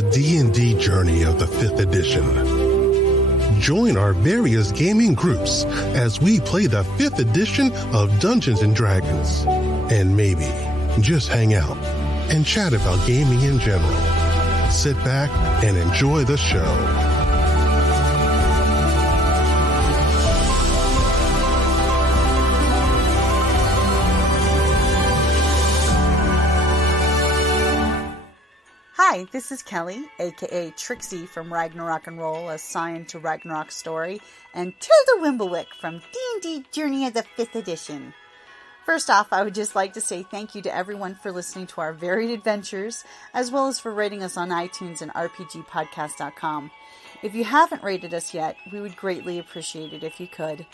the D&D journey of the 5th edition. Join our various gaming groups as we play the 5th edition of Dungeons & Dragons. And maybe just hang out and chat about gaming in general. Sit back and enjoy the show. Hi, this is Kelly, aka Trixie from Ragnarok and Roll, assigned to Ragnarok Story, and Tilda Wimblewick from D&D Journey of the 5th Edition. First off, I would just like to say thank you to everyone for listening to our varied adventures, as well as for rating us on iTunes and RPGpodcast.com. If you haven't rated us yet, we would greatly appreciate it if you could.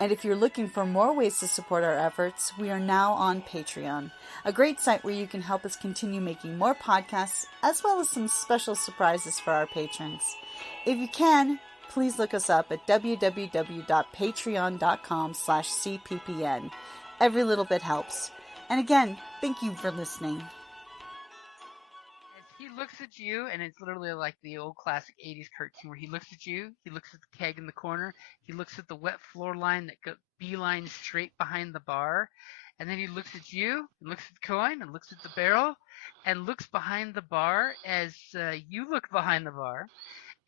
And if you're looking for more ways to support our efforts, we are now on Patreon, a great site where you can help us continue making more podcasts, as well as some special surprises for our patrons. If you can, please look us up at www.patreon.com/cppn. Every little bit helps. And again, thank you for listening. He looks at you, and it's literally like the old classic 80s cartoon where he looks at you, he looks at the keg in the corner, he looks at the wet floor line that beelines straight behind the bar, and then he looks at you, and looks at the coin, and looks at the barrel, and looks behind the bar as you look behind the bar,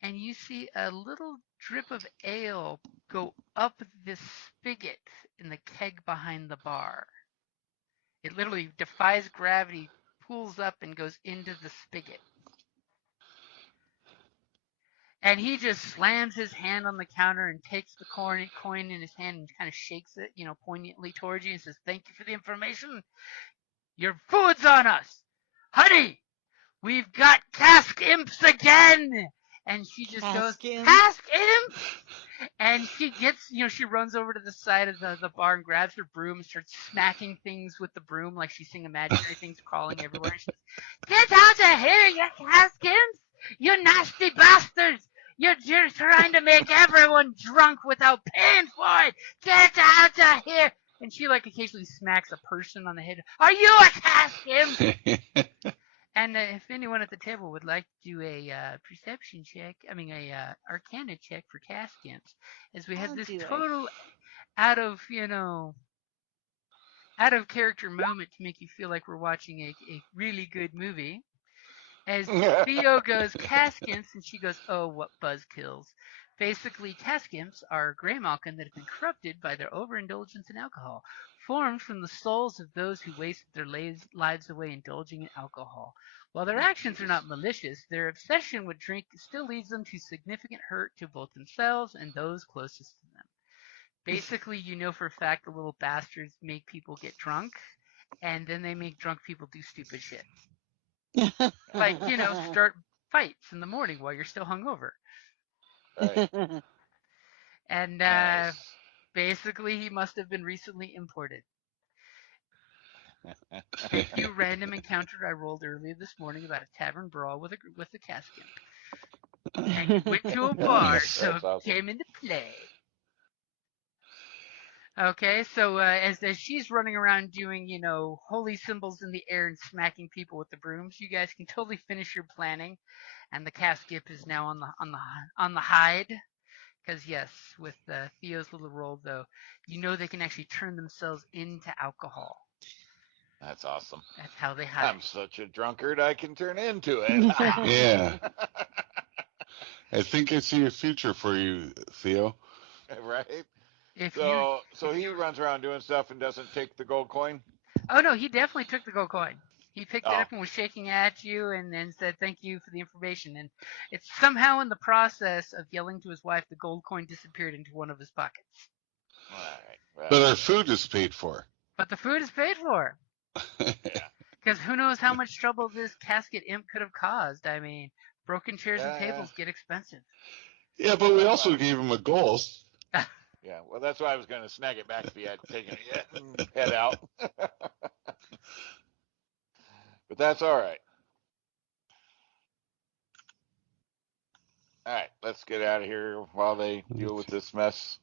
and you see a little drip of ale go up this spigot in the keg behind the bar. It literally defies gravity, pulls up and goes into the spigot. And he just slams his hand on the counter and takes the coin in his hand and kind of shakes it, poignantly towards you and says, "Thank you for the information. Your food's on us. Honey, we've got cask imps again." And she just goes, "Cask imps?" And she gets, she runs over to the side of the bar and grabs her broom and starts smacking things with the broom like she's seeing imaginary things crawling everywhere. She says, "Get out of here, you cask imps! You nasty bastards! You're trying to make everyone drunk without paying for it! Get out of here!" And she occasionally smacks a person on the head. "Are you a cask imp?" And if anyone at the table would like to do a perception check, arcana check for cask imps, as we have this total out of character moment to make you feel like we're watching a really good movie. As Theo goes, "Cask imps," and she goes, "Oh, what buzzkills." Basically, cask imps are gray malkin that have been corrupted by their overindulgence in alcohol, formed from the souls of those who wasted their lives away indulging in alcohol. While their actions are not malicious, their obsession with drink still leads them to significant hurt to both themselves and those closest to them. Basically, for a fact the little bastards make people get drunk, and then they make drunk people do stupid shit. Start fights in the morning while you're still hungover. Right. And Nice. basically, he must have been recently imported. A few random encounters I rolled earlier this morning about a tavern brawl with a cask imp. And he went to a bar, so That's awesome. it came into play. Okay, so as she's running around doing, holy symbols in the air and smacking people with the brooms, you guys can totally finish your planning. And the cask imp is now on the hide. Because yes, with Theo's little roll, though, they can actually turn themselves into alcohol. That's awesome. That's how they hide. I'm such a drunkard, I can turn into it. Yeah. I think I see a future for you, Theo. Right? If So he runs around doing stuff and doesn't take the gold coin? Oh, no, he definitely took the gold coin. He picked it Oh. up and was shaking at you and then said, "Thank you for the information." And it's somehow in the process of yelling to his wife, the gold coin disappeared into one of his pockets. All right. Well, But our food is paid for. But the food is paid for. Because who knows how much trouble this casket imp could have caused. I mean, broken chairs and tables get expensive. Yeah, but we also gave him a goal. Yeah, well, that's why I was going to snag it back if he hadn't taken it yet and head out. But that's all right. All right, let's get out of here while they deal with this mess.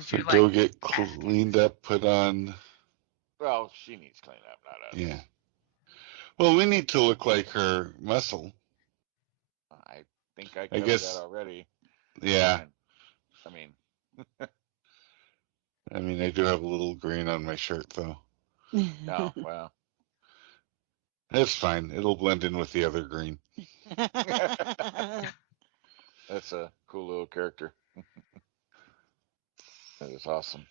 So go get cleaned up, put on. Well, she needs cleaning up, not us. Yeah. Well, we need to look like her muscle. I think I I covered guess. that already. Yeah. I mean, I do have a little green on my shirt, though. no, well. That's fine. It'll blend in with the other green. That's a cool little character. That is awesome.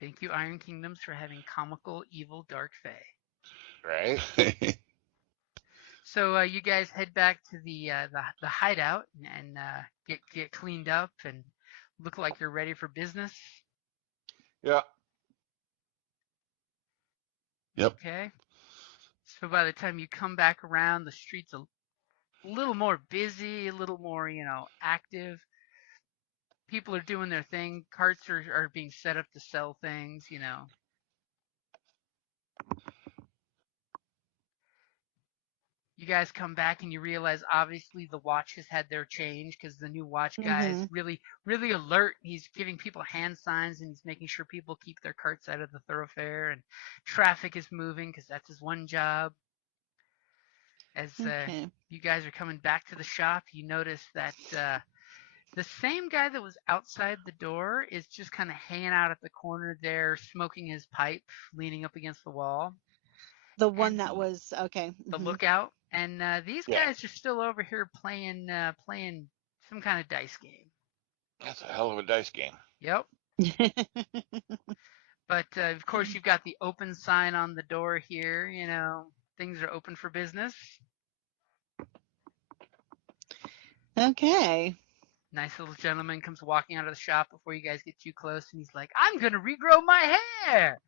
Thank you, Iron Kingdoms, for having comical, evil, dark fae. Right? So you guys head back to the hideout and get cleaned up and look like you're ready for business. Yeah. Yep. Okay. So by the time you come back around, the street's a little more busy, a little more, active. People are doing their thing. Carts are being set up to sell things, You guys come back and you realize obviously the watch has had their change because the new watch guy is really, really alert. He's giving people hand signs and he's making sure people keep their carts out of the thoroughfare and traffic is moving because that's his one job. As you guys are coming back to the shop, you notice that the same guy that was outside the door is just kind of hanging out at the corner there, smoking his pipe, leaning up against the wall. The one that was okay. The lookout, and these Yeah. guys are still over here playing some kind of dice game. That's a hell of a dice game. Yep. But of course, you've got the open sign on the door here. Things are open for business. Okay. Nice little gentleman comes walking out of the shop before you guys get too close, and he's like, "I'm gonna regrow my hair."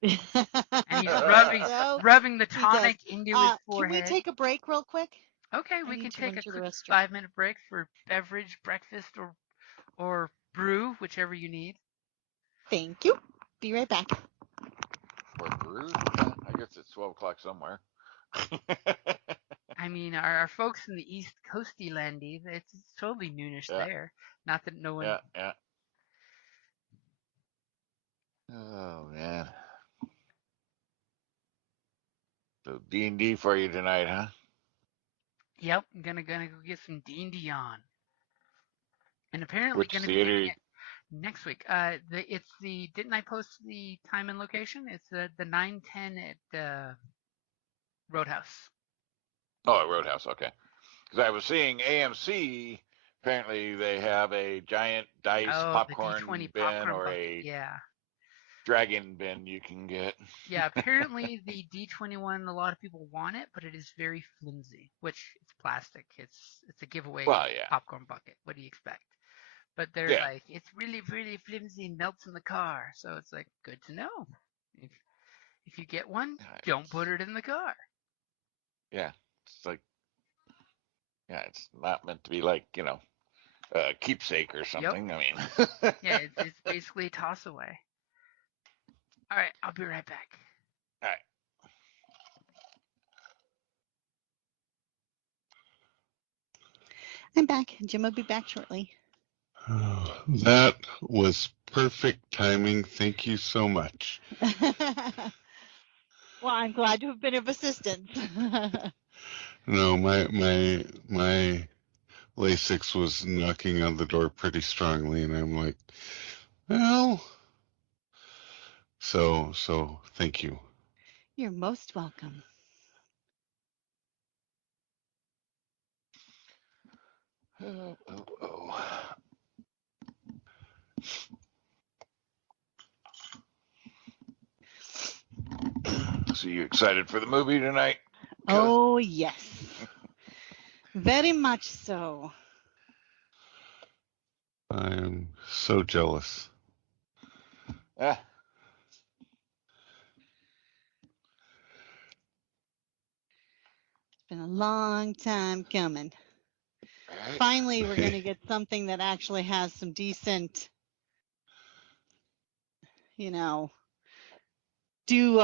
And he's rubbing the tonic into his forehead. Can we take a break real quick? Okay, we can take a quick 5-minute break for beverage, breakfast, or brew, whichever you need. Thank you. Be right back. Or brew? Yeah, I guess it's 12 o'clock somewhere. I mean, our folks in the East Coasty landy, it's totally noonish there. Not that no one... Yeah. Oh, man. So D&D for you tonight, huh? Yep, I'm gonna go get some D&D on. And apparently Which gonna theater? be next week. Didn't I post the time and location? It's the 9:10 at Roadhouse. Oh, at Roadhouse, okay. Because I was seeing AMC, apparently they have a giant dice popcorn bin popcorn or bucket. a dragon bin you can get. Yeah, apparently the D21, a lot of people want it, but it is very flimsy, which it's plastic. It's a giveaway popcorn bucket. What do you expect? But they're like, it's really, really flimsy and melts in the car. So it's like, good to know. If you get one, don't put it in the car. Yeah, it's like, it's not meant to be like, a keepsake or something. Yep. I mean, it's basically a toss away. All right, I'll be right back. All right. I'm back. Jim will be back shortly. Oh, that was perfect timing. Thank you so much. Well, I'm glad to have been of assistance. No, my LASIX was knocking on the door pretty strongly, and I'm like, well, so thank you. You're most welcome. Oh. So you excited for the movie tonight? Oh, yes. Very much so. I am so jealous. It's been a long time coming. Right. Finally, we're going to get something that actually has some decent, do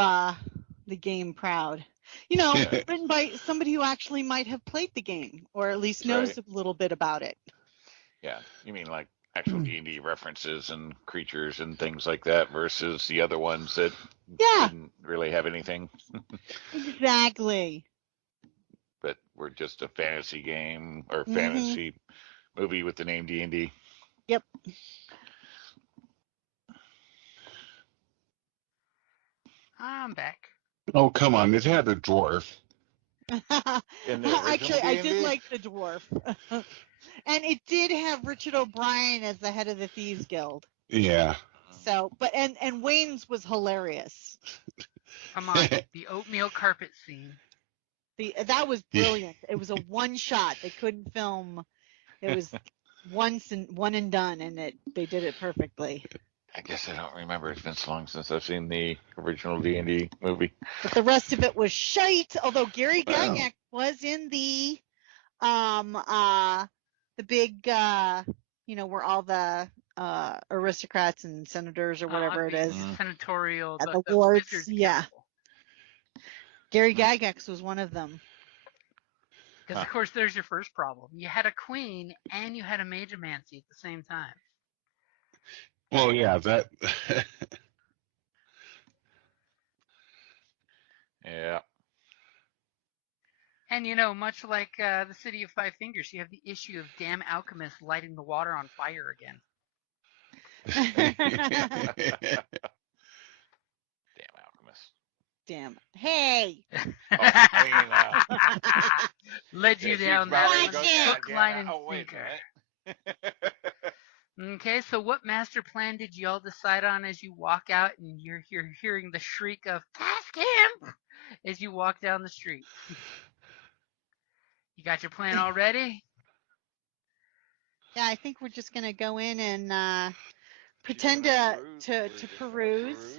the game proud. Written by somebody who actually might have played the game, or at least knows a little bit about it. Yeah, you mean like actual D&D references and creatures and things like that versus the other ones that Yeah. didn't really have anything. Exactly. But we're just a fantasy game or fantasy movie with the name D&D. Yep. I'm back. Oh, come on. It had a dwarf. In the original Actually, I did D&D? like the dwarf. And it did have Richard O'Brien as the head of the Thieves Guild. Yeah. So, but and Wayne's was hilarious. Come on, the oatmeal carpet scene. That was brilliant. It was a one shot. They couldn't film. It was one and done, and they did it perfectly. I guess I don't remember. It's been so long since I've seen the original D&D movie. But the rest of it was shite. Although Gary Gygax was in the big where all the aristocrats and senators or whatever it is. Senatorial. At the the wards, Wizards yeah. Council. Gary Gygax was one of them. Because, of course, there's your first problem. You had a queen and you had a mageomancy at the same time. Well, yeah, that. Yeah. And, much like the City of Five Fingers, you have the issue of damn alchemists lighting the water on fire again. Damn alchemist. Damn. Hey! Led you down that hook, line, and wait sinker. Okay, so what master plan did you all decide on as you walk out and you're hearing the shriek of "Task him!" as you walk down the street? You got your plan all ready? Yeah, I think we're just gonna go in and pretend to peruse.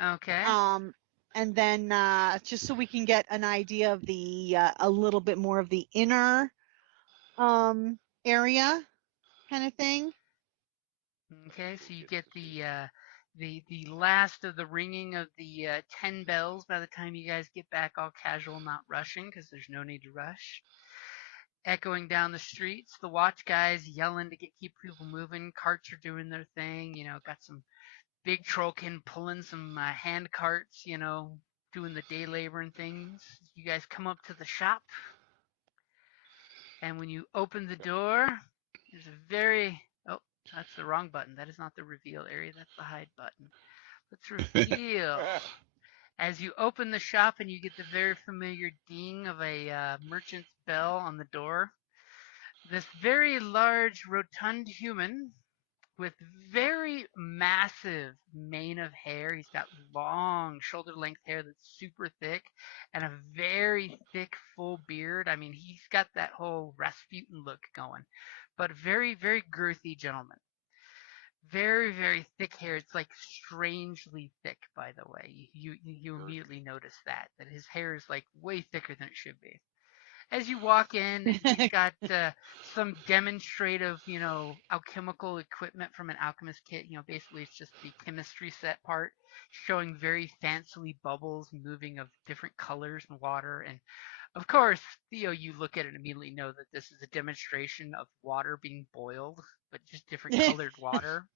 Okay. And then just so we can get an idea of the a little bit more of the inner area kind of thing. Okay, so you get the last of the ringing of the 10 bells by the time you guys get back all casual, not rushing, because there's no need to rush. Echoing down the streets, the watch guys yelling to keep people moving. Carts are doing their thing. Got some big trollkin pulling some hand carts. Doing the day labor and things. You guys come up to the shop, and when you open the door, there's a very that's the wrong button. That is not the reveal area. That's the hide button. Let's reveal. As you open the shop and you get the very familiar ding of a merchant's bell on the door, this very large, rotund human with very massive mane of hair. He's got long, shoulder-length hair that's super thick and a very thick, full beard. I mean, he's got that whole Rasputin look going, but very, very girthy gentleman. Very, very thick hair. It's like strangely thick, by the way. You immediately notice that his hair is like way thicker than it should be. As you walk in, he's got some demonstrative, alchemical equipment from an alchemist kit. Basically it's just the chemistry set part, showing very fancily bubbles moving of different colors and water. And of course, Theo, you look at it and immediately know that this is a demonstration of water being boiled, but just different colored water.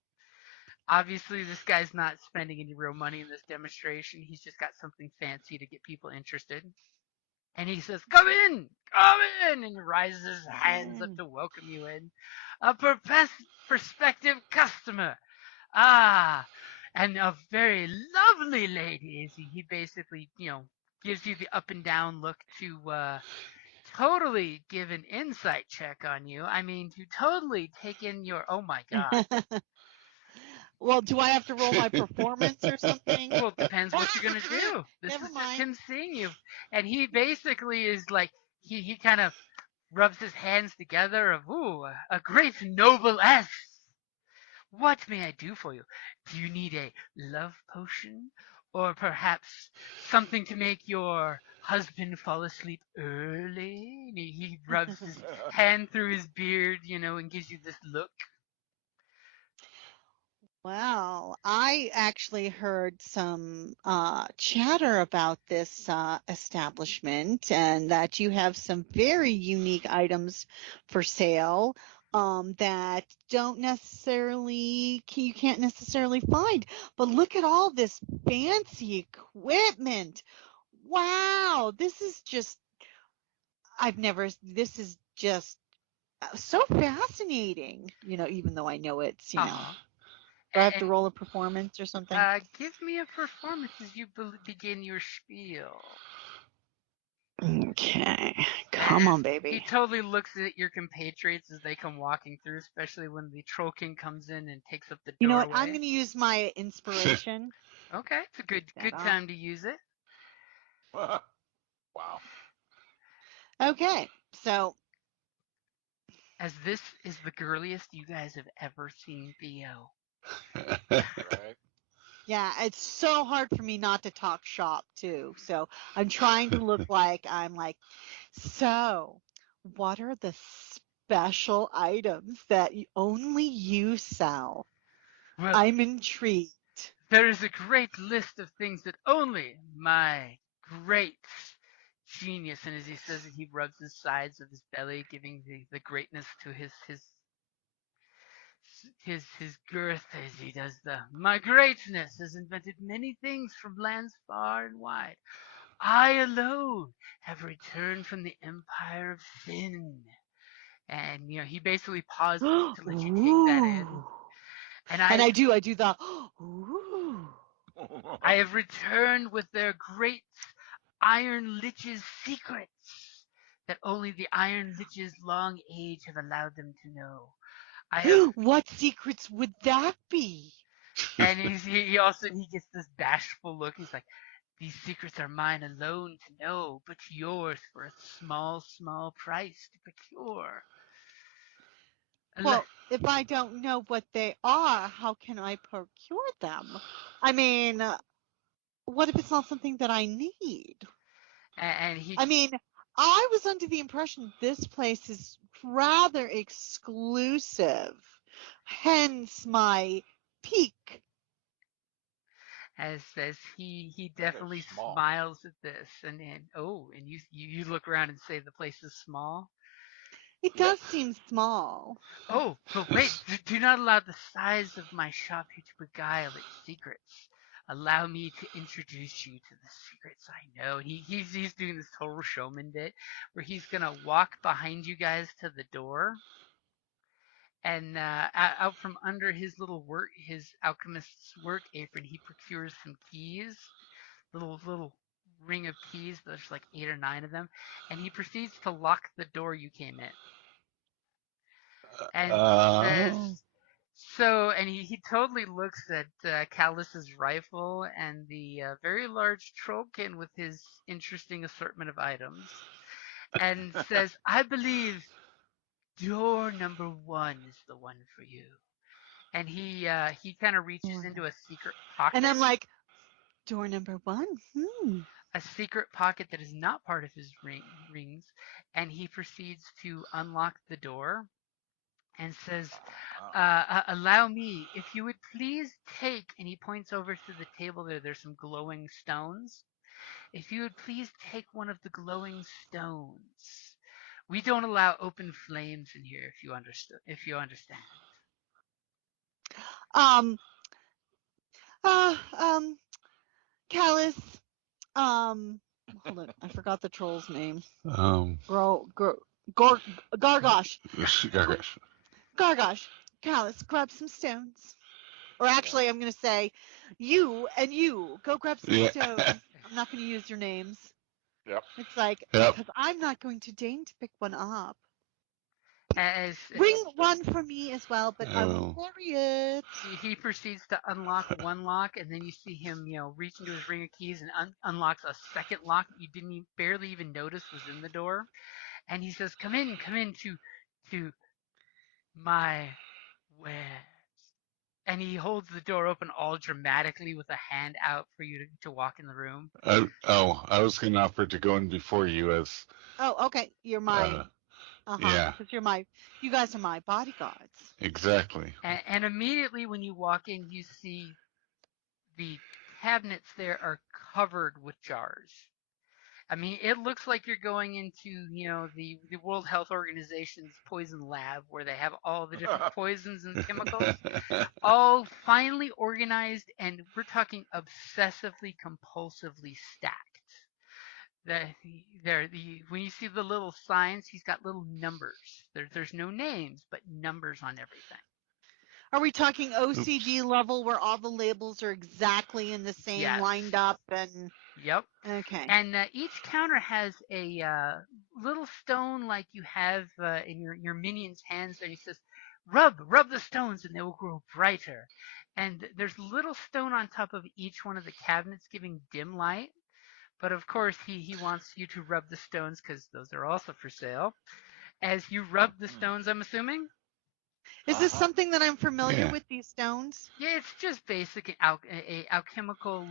Obviously, this guy's not spending any real money in this demonstration. He's just got something fancy to get people interested. And he says, come in, and he raises his hands up to welcome you in. A prospective customer. And a very lovely lady. He basically, gives you the up and down look to totally give an insight check on you. I mean, to totally take in your, oh my God. Well, do I have to roll my performance or something? Well, it depends what you're going to do. This Never is mind. just him seeing you. And he basically is like, he kind of rubs his hands together of, ooh, a great noblesse. What may I do for you? Do you need a love potion? Or perhaps something to make your husband fall asleep early? And he rubs his hand through his beard, and gives you this look. Well, I actually heard some chatter about this establishment and that you have some very unique items for sale. that you can't necessarily find. But look at all this fancy equipment. Wow, this is just so fascinating, even though I know it's, do I have to roll a performance or something? Give me a performance as you begin your spiel. Okay. Come on, baby. He totally looks at your compatriots as they come walking through, especially when the trollkin comes in and takes up the doorway. You know what? I'm going to use my inspiration. Okay, it's a good time to use it. Wow. Okay, so. As this is the girliest you guys have ever seen Theo. Right. Yeah, it's so hard for me not to talk shop too. So I'm trying to look like so what are the special items that only you sell? Well, I'm intrigued. There is a great list of things that only my great genius, and as he says it, he rubs the sides of his belly, giving the greatness to his girth as he does my greatness has invented many things from lands far and wide. I alone have returned from the empire of sin. And he basically pauses to let you take that in. And I do the ooh. I have returned with their great Iron Lich's secrets that only the Iron Lich's long age have allowed them to know. What secrets would that be? And he gets this bashful look. He's like, these secrets are mine alone to know, but yours for a small, small price to procure. Well, if I don't know what they are, how can I procure them? I mean, what if it's not something that I need? I was under the impression this place is rather exclusive, hence my pique. As he definitely smiles at this, and you look around and say the place is small. It does seem small. Oh, but wait, do not allow the size of my shop here to beguile its secrets. Allow me to introduce you to the secrets I know. And he's doing this total showman bit where he's gonna walk behind you guys to the door, and out from under his alchemist's work apron, he procures some keys, little ring of keys. There's like 8 or 9 of them, and he proceeds to lock the door you came in. And says, and he totally looks at Callus's rifle and the very large trollkin with his interesting assortment of items, and says, I believe door number 1 is the one for you. And he kind of reaches into a secret pocket. And I'm like, door number 1? A secret pocket that is not part of his rings, and he proceeds to unlock the door and says, allow me, if you would please take, and he points over to the table there's some glowing stones. If you would please take one of the glowing stones. We don't allow open flames in here, if you understand. Callus, hold on, I forgot the troll's name. Gargosh. Gargosh, Callus, grab some stones. Or actually, I'm going to say, you and you, go grab some stones. I'm not going to use your names. Yep. It's like, because I'm not going to deign to pick one up. Bring one for me as well, but I will carry it. He proceeds to unlock one lock, and then you see him, reach into his ring of keys and unlocks a second lock that you barely even notice was in the door. And he says, come in to my wares. And he holds the door open all dramatically with a hand out for you to walk in the room. I was going to offer to go in before you as... Oh, okay. You're my... yeah. Because you guys are my bodyguards. Exactly. And immediately when you walk in, you see the cabinets there are covered with jars. I mean, it looks like you're going into, the World Health Organization's poison lab where they have all the different poisons and chemicals all finely organized, and we're talking obsessively compulsively stacked. When you see the little signs, he's got little numbers. There's no names, but numbers on everything. Are we talking OCD level where all the labels are exactly in the same Yes. lined up and? Yep. Okay. And each counter has a little stone like you have in your minion's hands, and he says, rub the stones and they will grow brighter. And there's little stone on top of each one of the cabinets giving dim light. But of course, he wants you to rub the stones because those are also for sale. As you rub the stones, I'm assuming? Is this something that I'm familiar with, these stones? Yeah, it's just basic alchemical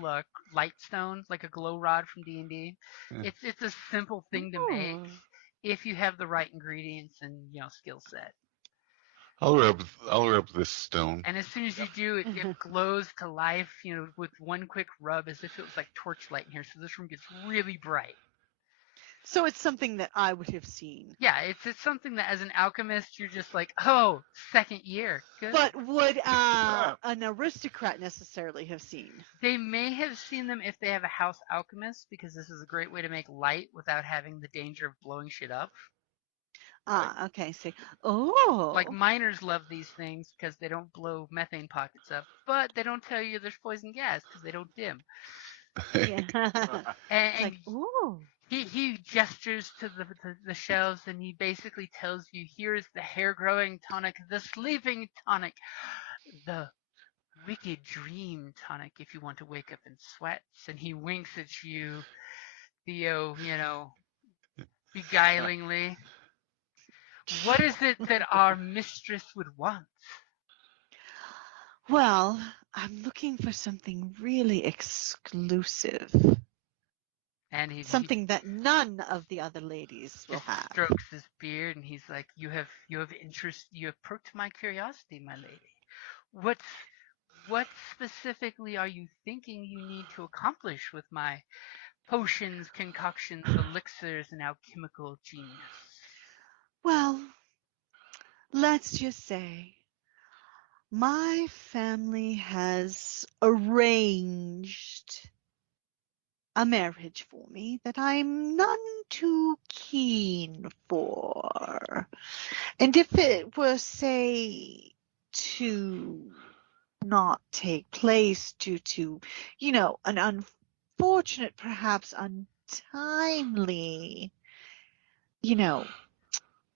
light stone, like a glow rod from D&D. It's a simple thing to make if you have the right ingredients and skill set. I'll rub this stone. And as soon as you do, it glows to life, with one quick rub, as if it was like torchlight in here. So this room gets really bright. So it's something that I would have seen. Yeah, it's something that as an alchemist, you're just like, oh, second year. Good. But would an aristocrat necessarily have seen? They may have seen them if they have a house alchemist, because this is a great way to make light without having the danger of blowing shit up. Okay. So, oh. Like miners love these things because they don't blow methane pockets up, but they don't tell you there's poison gas because they don't dim. Yeah. And like, ooh. He gestures to the shelves, and he basically tells you, here's the hair-growing tonic, the sleeping tonic, the wicked dream tonic if you want to wake up in sweats. And he winks at you, Theo, beguilingly. What is it that our mistress would want? Well, I'm looking for something really exclusive. And something that none of the other ladies will have. Strokes his beard, and he's like, you have interest, you have perked my curiosity, my lady. What specifically are you thinking you need to accomplish with my potions, concoctions, elixirs, and alchemical genius? Well, let's just say my family has arranged a marriage for me that I'm none too keen for. And if it were, say, to not take place due to, an unfortunate, perhaps untimely,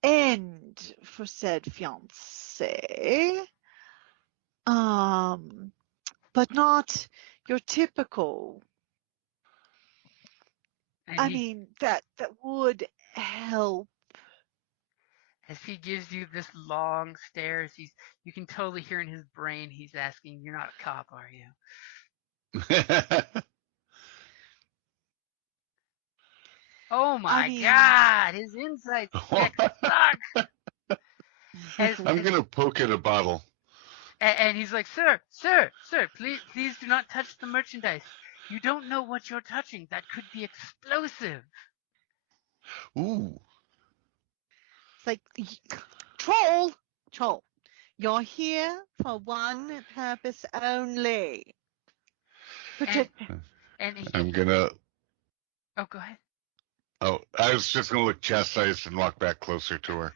end for said fiancé, but not your typical. That would help. As he gives you this long stare, you can totally hear in his brain he's asking, "You're not a cop, are you?" Oh my God! His insights suck. I'm gonna poke at a bottle. And he's like, "Sir, please do not touch the merchandise. You don't know what you're touching. That could be explosive." Ooh. It's like, troll. You're here for one purpose only. I'm gonna. Oh, go ahead. Oh, I was just gonna look chastised and walk back closer to her.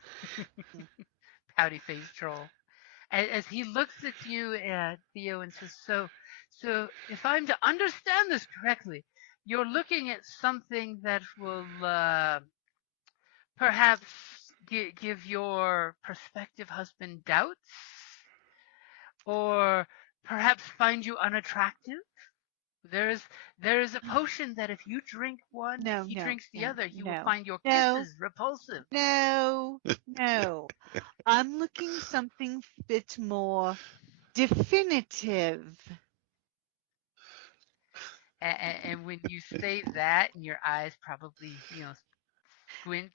Pouty face troll. As he looks at you, Theo, and says, So if I'm to understand this correctly, you're looking at something that will perhaps give your prospective husband doubts, or perhaps find you unattractive. There is a potion that if you drink one, he drinks the other, you will find your kisses repulsive. No. I'm looking something bit more definitive. And when you say that, and your eyes probably, squint,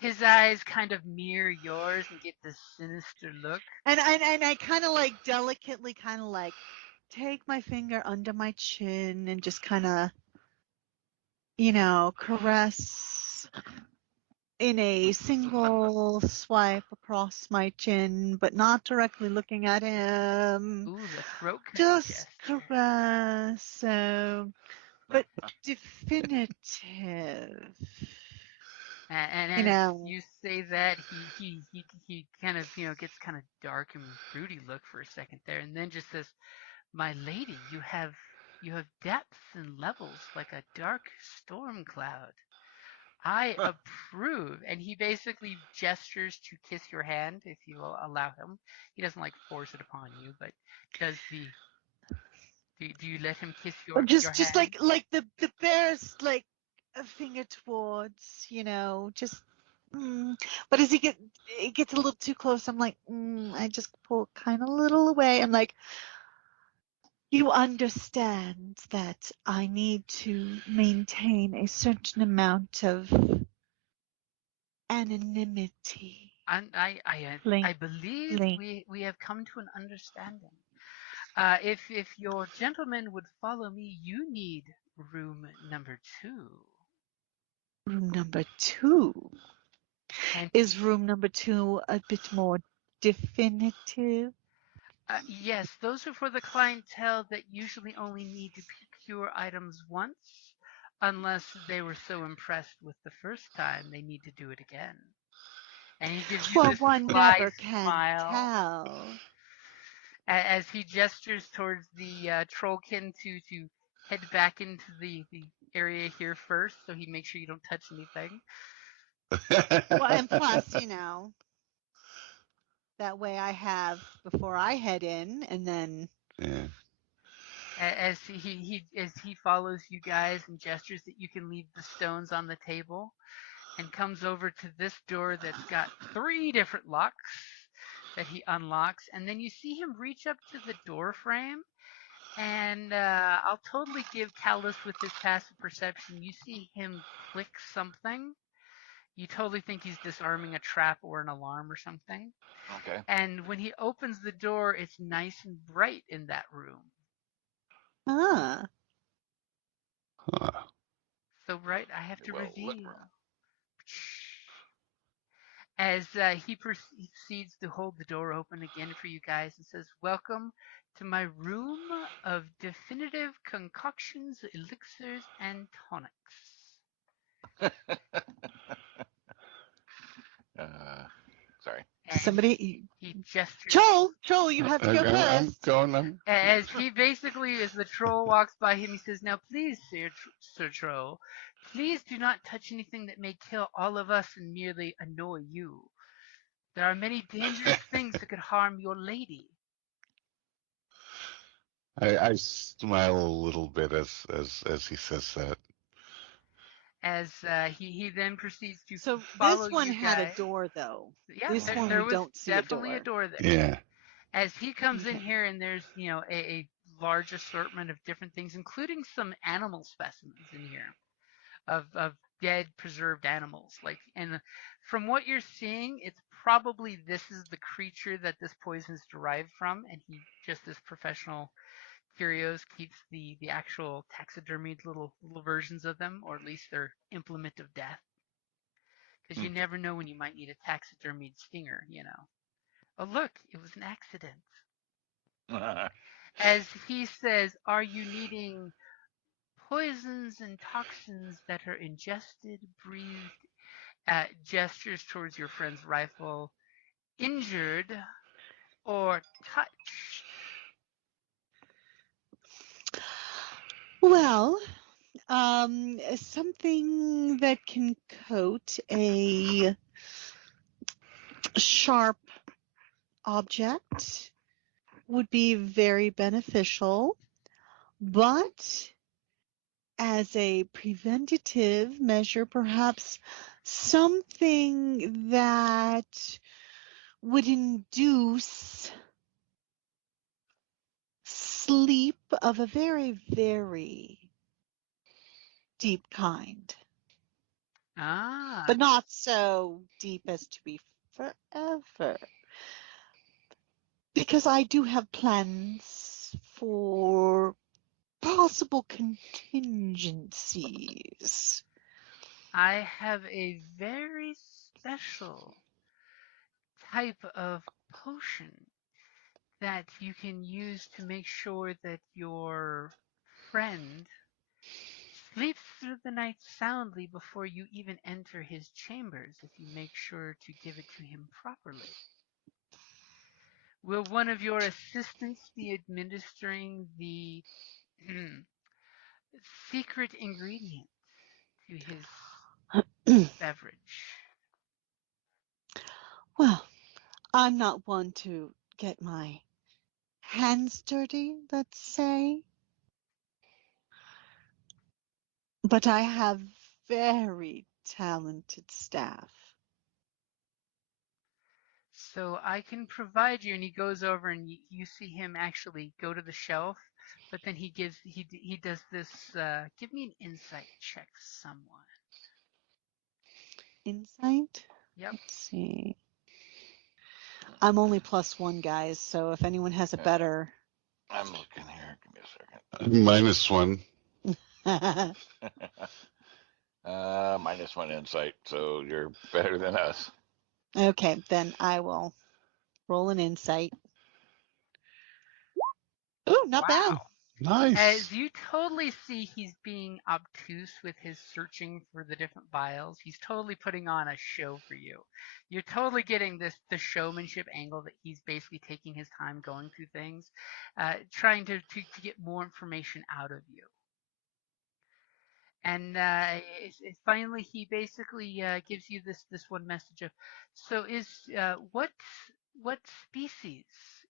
his eyes kind of mirror yours and get this sinister look. And I kind of delicately take my finger under my chin and just kind of caress in a single swipe across my chin, but not directly looking at him. Ooh, the throat cutting Just gesture. caress. So, but definitive. And You as know. you say that, he kind of gets kind of dark and broody look for a second there, and then just says, "My lady, you have depths and levels like a dark storm cloud. I approve." And he basically gestures to kiss your hand if you will allow him. He doesn't like force it upon you, but does the do you let him kiss Or your just hand? like the barest like a finger towards, just but as it gets a little too close, I'm like, I just pull kind of a little away. I'm like, you understand that I need to maintain a certain amount of anonymity. And Blink, I believe blink. we have come to an understanding. If your gentleman would follow me, you need room number 2. Room number 2. And Is room number 2 a bit more definitive? yes, those are for the clientele that usually only need to procure items once, unless they were so impressed with the first time they need to do it again. And he gives you Well, this one sly never can smile tell. as he gestures towards the trollkin to head back into the area here first, so he makes sure you don't touch anything. Well, and plus, that way I have before I head in, and then Yeah. As he follows you guys and gestures that you can leave the stones on the table, and comes over to this door that's got 3 different locks that he unlocks, and then you see him reach up to the door frame. And I'll totally give Callus with his passive perception. You see him click something. You totally think he's disarming a trap or an alarm or something. Okay. And when he opens the door, it's nice and bright in that room. Huh. So bright, I have to Well, reveal. As he proceeds to hold the door open again for you guys and says, "Welcome to my room of definitive concoctions, elixirs, and tonics." Sorry. And somebody, he gestures Joel, you have to go I'm first. going. as he basically, as the troll walks by him, he says, "Now please, Sir Troll, please do not touch anything that may kill all of us and merely annoy you. There are many dangerous things that could harm your lady." I smile a little bit as he says that. As he then proceeds to So follow this one you had a guys. door, though. Yeah, This one there we was don't see a definitely a door. door there. Yeah. As he comes in Okay. here, and there's a large assortment of different things, including some animal specimens in here of dead preserved animals. And from what you're seeing, it's probably this is the creature that this poison is derived from, and he just as professional curios keeps the actual taxidermied little versions of them, or at least their implement of death, because you never know when you might need a taxidermied stinger. Oh, look, it was an accident. As he says, "Are you needing poisons and toxins that are ingested, breathed," gestures towards your friend's rifle, "injured, or touched?" Well, something that can coat a sharp object would be very beneficial, but as a preventative measure, perhaps something that would induce sleep of a very, very deep kind, Ah, but not so deep as to be forever. Because I do have plans for possible contingencies? I have a very special type of potion that you can use to make sure that your friend sleeps through the night soundly before you even enter his chambers if you make sure to give it to him properly. Will one of your assistants be administering the secret ingredient to his beverage? Well, I'm not one to get my hands dirty, let's say. But I have very talented staff. So I can provide you, and he goes over and you see him actually go to the shelf, but then he does this. Give me an insight check, someone. Insight? Yep. Let's see. I'm only +1, guys, so if anyone has a better. I'm looking here. Give me a second. -1. -1 insight, so you're better than us. Okay, then I will roll an insight. Ooh, not bad. Nice. As you totally see he's being obtuse with his searching for the different vials, he's totally putting on a show for you. You're totally getting the showmanship angle that he's basically taking his time going through things, trying to get more information out of you. And finally, he basically gives you this one message of, so what species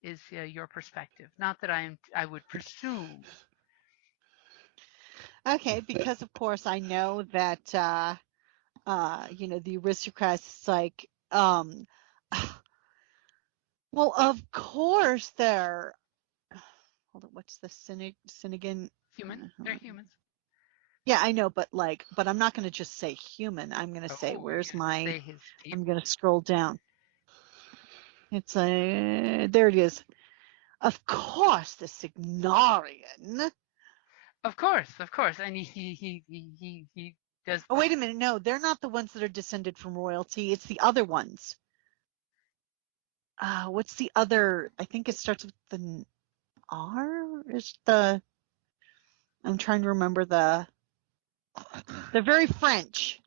is your perspective? Not that I would presume. Okay, because of course I know that the aristocrats like well, of course they're hold on, what's the Synigan? Human? They're humans. Yeah, I know, but I'm not going to just say human. I'm going to say, where's my? Say his I'm going to scroll down. It's there it is. Of course, the Signarian. Of course, and he does. Oh, wait a minute. No, they're not the ones that are descended from royalty. It's the other ones. What's the other? I think it starts with the R. Is the? I'm trying to remember the. They're very French.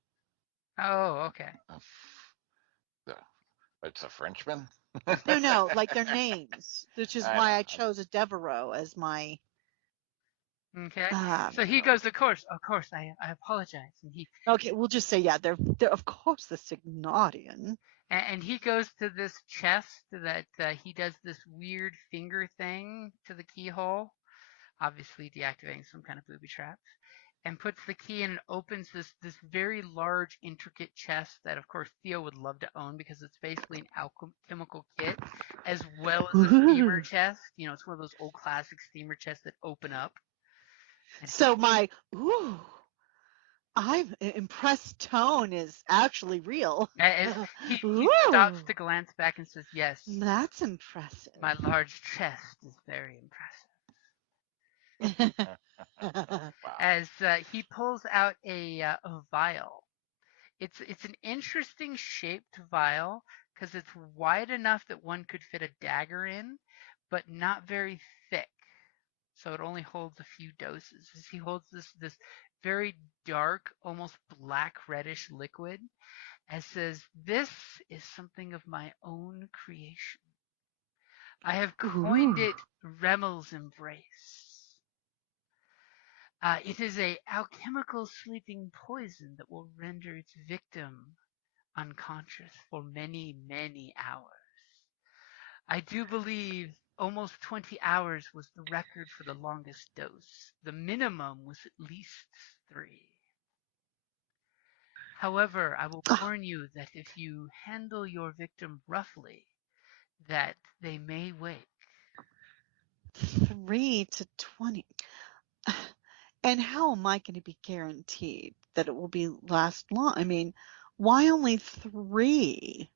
Oh, okay. It's a Frenchman? No, like their names, which is why I chose a Devereaux as my. Okay. So he goes, of course, I apologize. And he. Okay, we'll just say, yeah, they're of course the Signarian. And he goes to this chest that he does this weird finger thing to the keyhole, obviously deactivating some kind of booby trap, and puts the key in and opens this very large, intricate chest that, of course, Theo would love to own because it's basically an alchemical kit, as well as a steamer chest. You know, it's one of those old classic steamer chests that open up. So my I'm impressed tone is actually real. He stops to glance back and says, yes. That's impressive. My large chest is very impressive. Wow. As he pulls out a vial. It's an interesting shaped vial because it's wide enough that one could fit a dagger in, but not very thick. So it only holds a few doses. As he holds this very dark, almost black reddish liquid, and says, "This is something of my own creation. I have coined it Remel's Embrace. It is a alchemical sleeping poison that will render its victim unconscious for many, many hours. I do believe almost 20 hours was the record for the longest dose. The minimum was at least 3. However, I will warn you that if you handle your victim roughly, that they may wake. 3 to 20. And how am I going to be guaranteed that it will be last long? I mean, why only 3?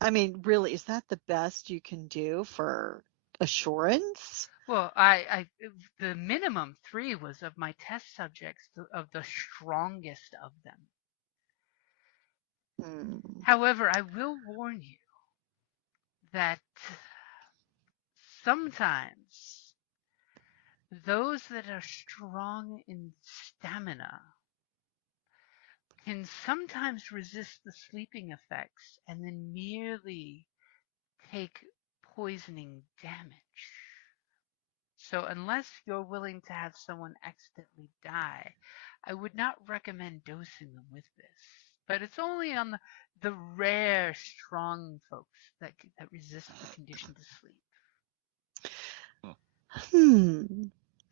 I mean, really, is that the best you can do for assurance? Well, the minimum 3 was of my test subjects, of the strongest of them. However, I will warn you that sometimes those that are strong in stamina can sometimes resist the sleeping effects and then merely take poisoning damage. So unless you're willing to have someone accidentally die, I would not recommend dosing them with this. But it's only on the rare strong folks that resist the condition to sleep.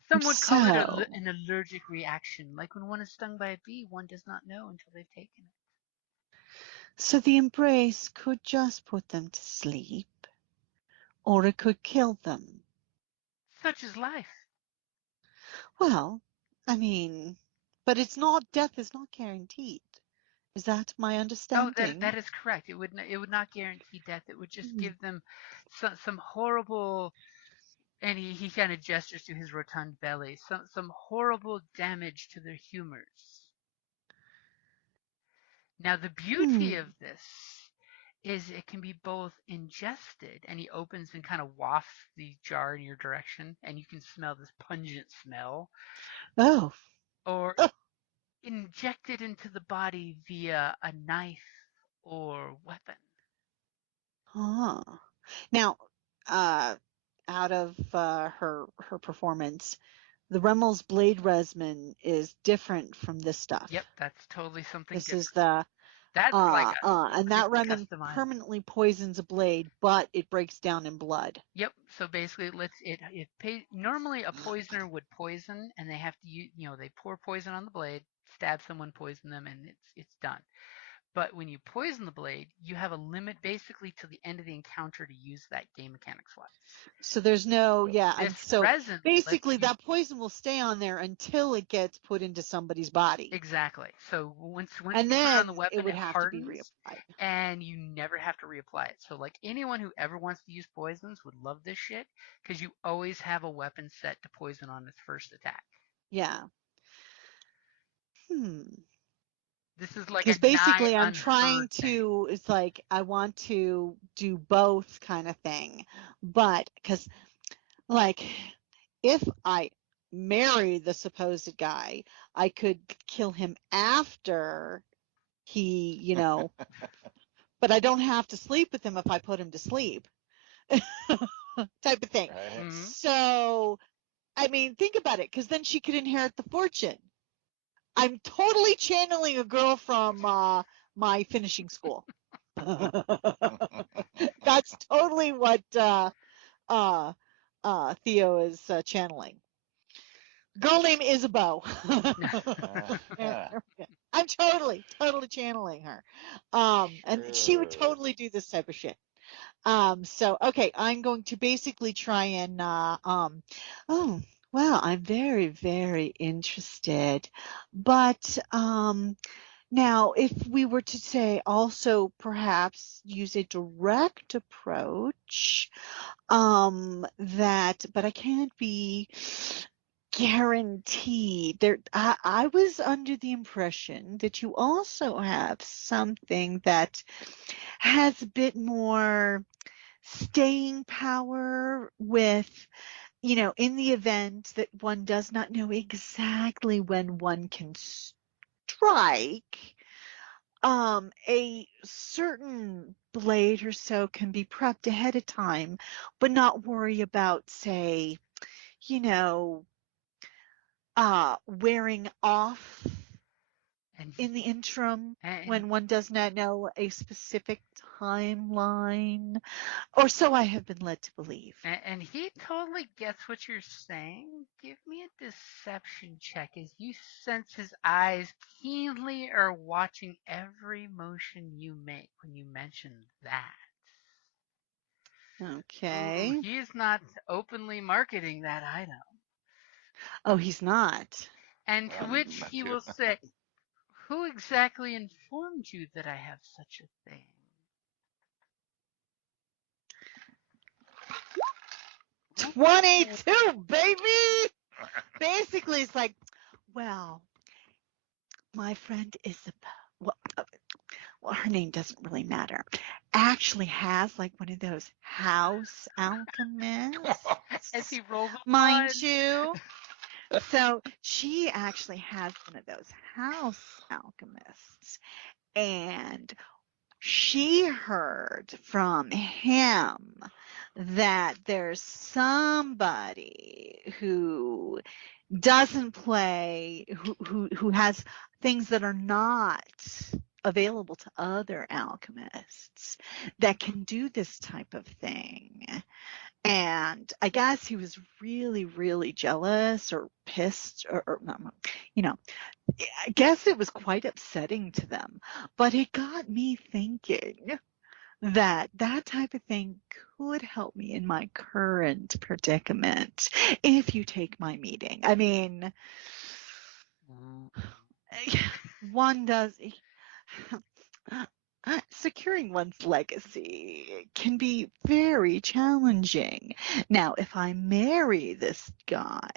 Some would call it an allergic reaction, like when one is stung by a bee, one does not know until they've taken it. So the embrace could just put them to sleep, or it could kill them. Such is life. Well, I mean, but death is not guaranteed. Is that my understanding? Oh, that is correct. It would not guarantee death. It would just give them some horrible, and he kind of gestures to his rotund belly, some horrible damage to their humors. Now the beauty of this is it can be both ingested, and he opens and kind of wafts the jar in your direction, and you can smell this pungent smell. Oh. Or injected into the body via a knife or weapon. Now, out of her performance, the Remmel's blade resin is different from this stuff. Yep, that's totally something this different. Is the that's like and that resin permanently poisons a blade, but it breaks down in blood. Yep. So basically, normally a poisoner would poison, and they have to they pour poison on the blade, stab someone, poison them, and it's done. But when you poison the blade, you have a limit basically to the end of the encounter to use that game mechanics-wise. So there's no, so resin basically that poison will stay on there until it gets put into somebody's body. Exactly. So once and you then put it on the weapon, it would have hardens, to be reapplied. and you never have to reapply it. So like anyone who ever wants to use poisons would love this shit, because you always have a weapon set to poison on its first attack. Yeah. This is like because basically I'm trying to, it's like I want to do both kind of thing, but because like if I marry the supposed guy, I could kill him after he, but I don't have to sleep with him if I put him to sleep type of thing. Right. So, I mean, think about it, because then she could inherit the fortune. I'm totally channeling a girl from my finishing school. That's totally what Theo is channeling. Girl named Isabeau. I'm totally channeling her. And she would totally do this type of shit. So, okay, I'm going to basically try and, oh, wow, I'm very, very interested. But now, if we were to say also perhaps use a direct approach, but I can't be guaranteed. I was under the impression that you also have something that has a bit more staying power with, in the event that one does not know exactly when one can strike, a certain blade or so can be prepped ahead of time, but not worry about, say, wearing off in the interim when one does not know a specific timeline, or so I have been led to believe. And he totally gets what you're saying. Give me a deception check as you sense his eyes keenly are watching every motion you make when you mention that. Okay. Ooh, he is not openly marketing that item. Oh, he's not. And to which he will say, who exactly informed you that I have such a thing? 22, baby! Basically, it's like, well, my friend Isabel, well, her name doesn't really matter, actually has like one of those house alchemists, As he rolls a mind one. you. So she actually has one of those house alchemists, and she heard from him that there's somebody who doesn't play, who has things that are not available to other alchemists that can do this type of thing. And I guess he was really, really jealous or pissed or you know, I guess it was quite upsetting to them. But it got me thinking that type of thing could help me in my current predicament if you take my meeting. I mean, one does securing one's legacy can be very challenging. Now, if I marry this guy,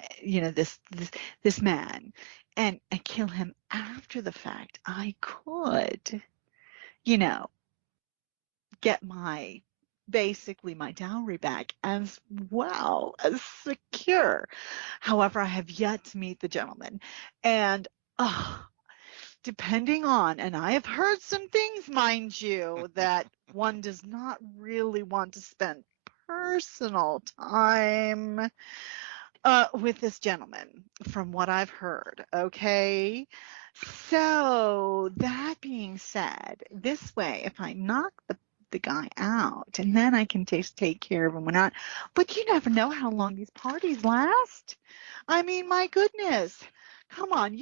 this man, and I kill him after the fact, I could, get basically my dowry back as well as secure. However, I have yet to meet the gentleman, and depending on, and I have heard some things, mind you, that one does not really want to spend personal time with this gentleman, from what I've heard. Okay. So that being said, this way, if I knock the guy out, and then I can take care of him when not. But you never know how long these parties last. I mean, my goodness. Come on,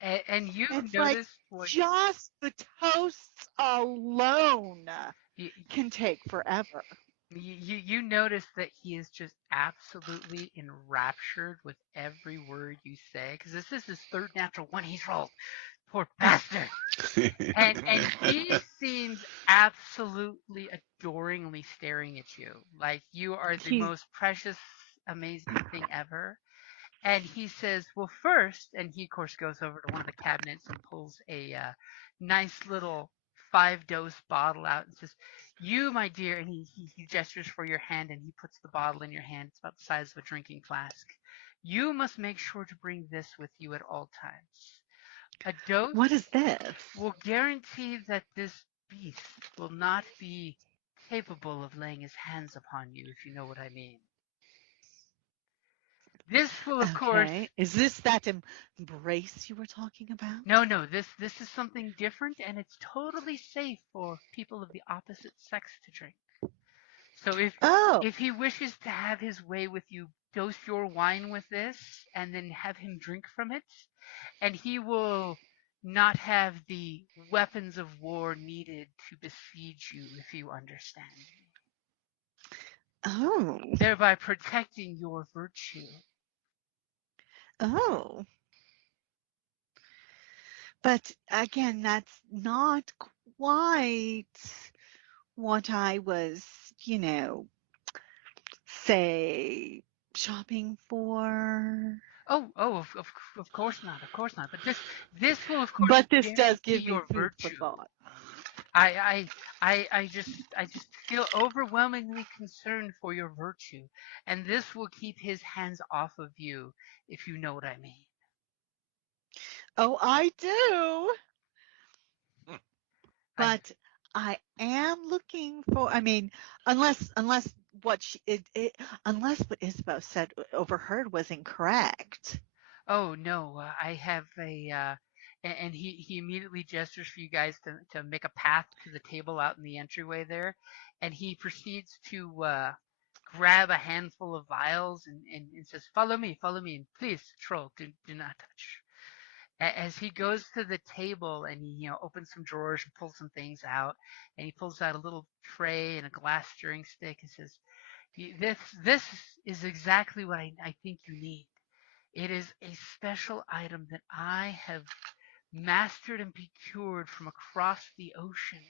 And you It's like notice what just the toasts alone you, can take forever. you notice that he is just absolutely enraptured with every word you say, because this is his third natural one he's rolled. Poor bastard. And he seems absolutely adoringly staring at you, like you are the He's most precious, amazing thing ever. And he says, well, first, and he, of course, goes over to one of the cabinets and pulls a nice little 5-dose bottle out and says, you, my dear, and he gestures for your hand and he puts the bottle in your hand. It's about the size of a drinking flask. You must make sure to bring this with you at all times. A dose What is this? will guarantee that this beast will not be capable of laying his hands upon you, if you know what I mean. This will, of course, Okay. Is this that embrace you were talking about? no, this is something different, and it's totally safe for people of the opposite sex to drink. So Oh, if he wishes to have his way with you, dose your wine with this, and then have him drink from it, and he will not have the weapons of war needed to besiege you, if you understand me, oh, thereby protecting your virtue. oh. But again, that's not quite what I was, you know, say, shopping for. Of course not, of course not. But this will, of course, But this does guarantee give me your food for virtue. thought. I just feel overwhelmingly concerned for your virtue, and this will keep his hands off of you, if you know what I mean. Oh, I do. I, But I am looking for, I mean, unless what unless what Isabel said overheard was incorrect. oh no, I have and he immediately gestures for you guys to make a path to the table out in the entryway there, and he proceeds to grab a handful of vials and says, follow me, and please, troll, do not touch. As he goes to the table and he opens some drawers and pulls some things out, and he pulls out a little tray and a glass stirring stick and says, this is exactly what I think you need. It is a special item that I have mastered and procured from across the ocean.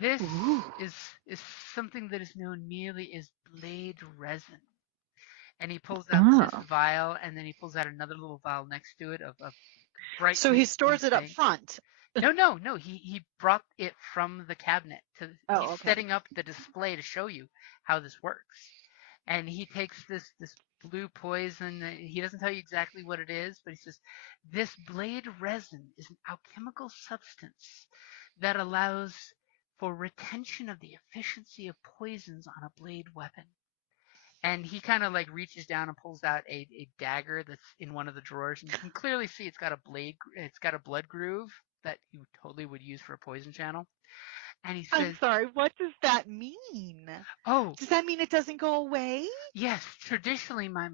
This Ooh. is something that is known merely as blade resin. And he pulls out this Oh. vial, and then he pulls out another little vial next to it of bright So he blue stores it up thing. front. No. He brought it from the cabinet. Oh, He's okay. setting up the display to show you how this works. And he takes this blue poison. He doesn't tell you exactly what it is, but he says, this blade resin is an alchemical substance that allows for retention of the efficiency of poisons on a blade weapon. And he kind of like reaches down and pulls out a dagger that's in one of the drawers, and you can clearly see it's got a blood groove that you totally would use for a poison channel. And he I'm says, sorry, what does that mean? "Oh, Does that mean it doesn't go away? yes, traditionally, my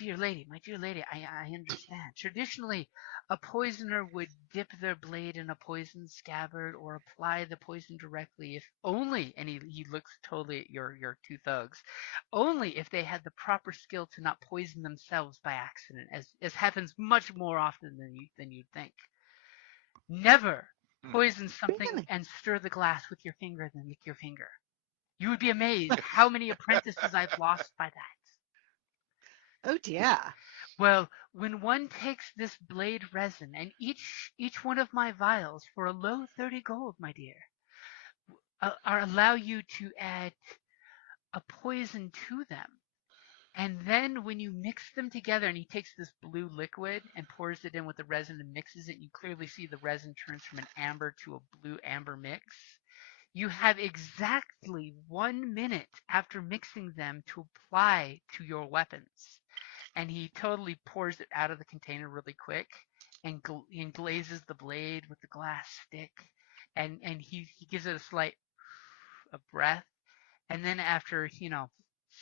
dear lady, I understand. Traditionally, a poisoner would dip their blade in a poison scabbard or apply the poison directly, if only, and he looks totally at your two thugs, only if they had the proper skill to not poison themselves by accident, as happens much more often than you'd think. Never poison something Really? and stir the glass with your finger, then lick your finger. You would be amazed how many apprentices I've lost by that." Oh dear. Well, when one takes this blade resin, and each one of my vials for a low 30 gold, my dear, allow you to add a poison to them. And then when you mix them together, and he takes this blue liquid and pours it in with the resin and mixes it, you clearly see the resin turns from an amber to a blue amber mix. You have exactly 1 minute after mixing them to apply to your weapons. And he totally pours it out of the container really quick and glazes the blade with the glass stick. And he gives it a slight breath. And then after,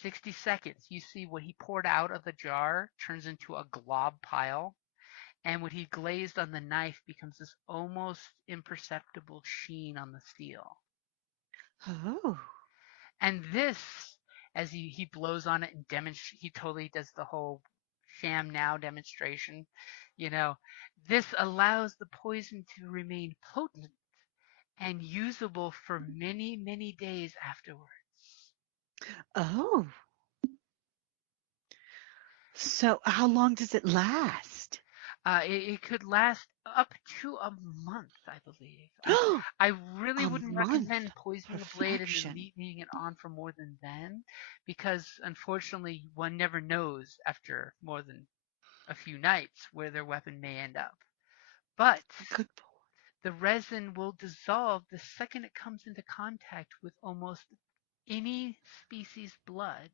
60 seconds, you see what he poured out of the jar turns into a glob pile. And what he glazed on the knife becomes this almost imperceptible sheen on the steel. Oh. And this, as he blows on it and he totally does the whole sham now demonstration. This allows the poison to remain potent and usable for many, many days afterwards. Oh. So how long does it last? It could last up to a month, I believe. I really A wouldn't month. recommend poisoning a blade and then Perfection. leaving it on for more than then, because unfortunately one never knows after more than a few nights where their weapon may end up. But Good the resin will dissolve the second it comes into contact with almost any species' blood.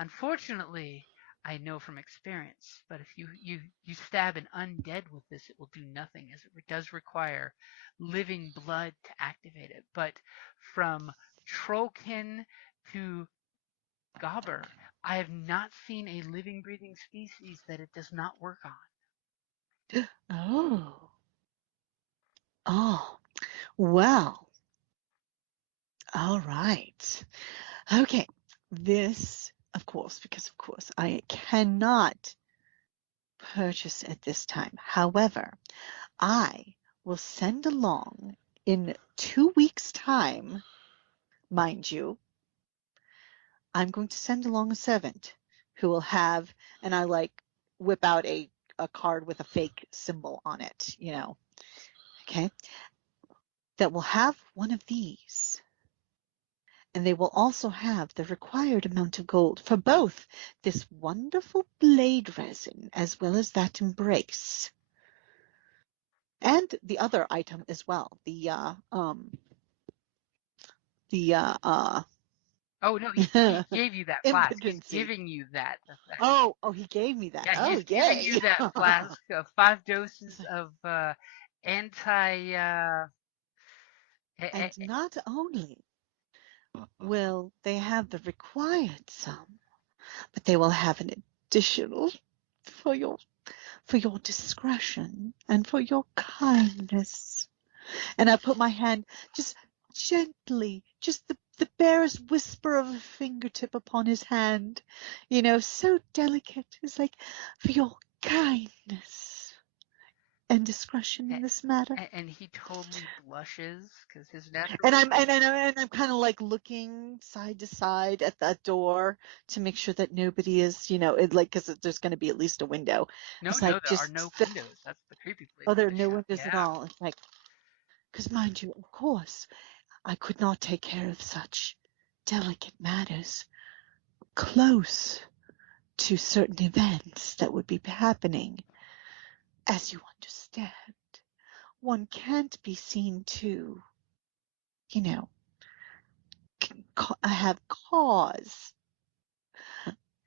Unfortunately, I know from experience, but if you stab an undead with this, it will do nothing, as it does require living blood to activate it. But from trollkin to gobber, I have not seen a living, breathing species that it does not work on. Oh. Oh. Well. All right. Okay. This, of course, because of course I cannot purchase at this time. However, I will send along in 2 weeks' time, mind you, I'm going to send along a servant who will have, and I whip out a card with a fake symbol on it, okay, that will have one of these. And they will also have the required amount of gold for both this wonderful blade resin as well as that embrace. And the other item as well, Oh no, he gave you that flask. He's impotency. giving you that. Oh, he gave me that. Yeah, Oh, he's giving yay. you that flask of 5 doses of anti. And not only will they have the required sum, but they will have an additional for your discretion and for your kindness. And I put my hand just gently, just the barest whisper of a fingertip upon his hand, so delicate. It's like, for your kindness. and discretion in this matter. And he totally blushes because his natural. And I'm kind of like looking side to side at that door to make sure that nobody is, because there's going to be at least a window. No, It's no, like there are no windows. That's the creepy place. Oh, there are of the no show. windows at Yeah. all. It's like, because mind you, of course, I could not take care of such delicate matters close to certain events that would be happening. As you understand, one can't be seen to, have cause.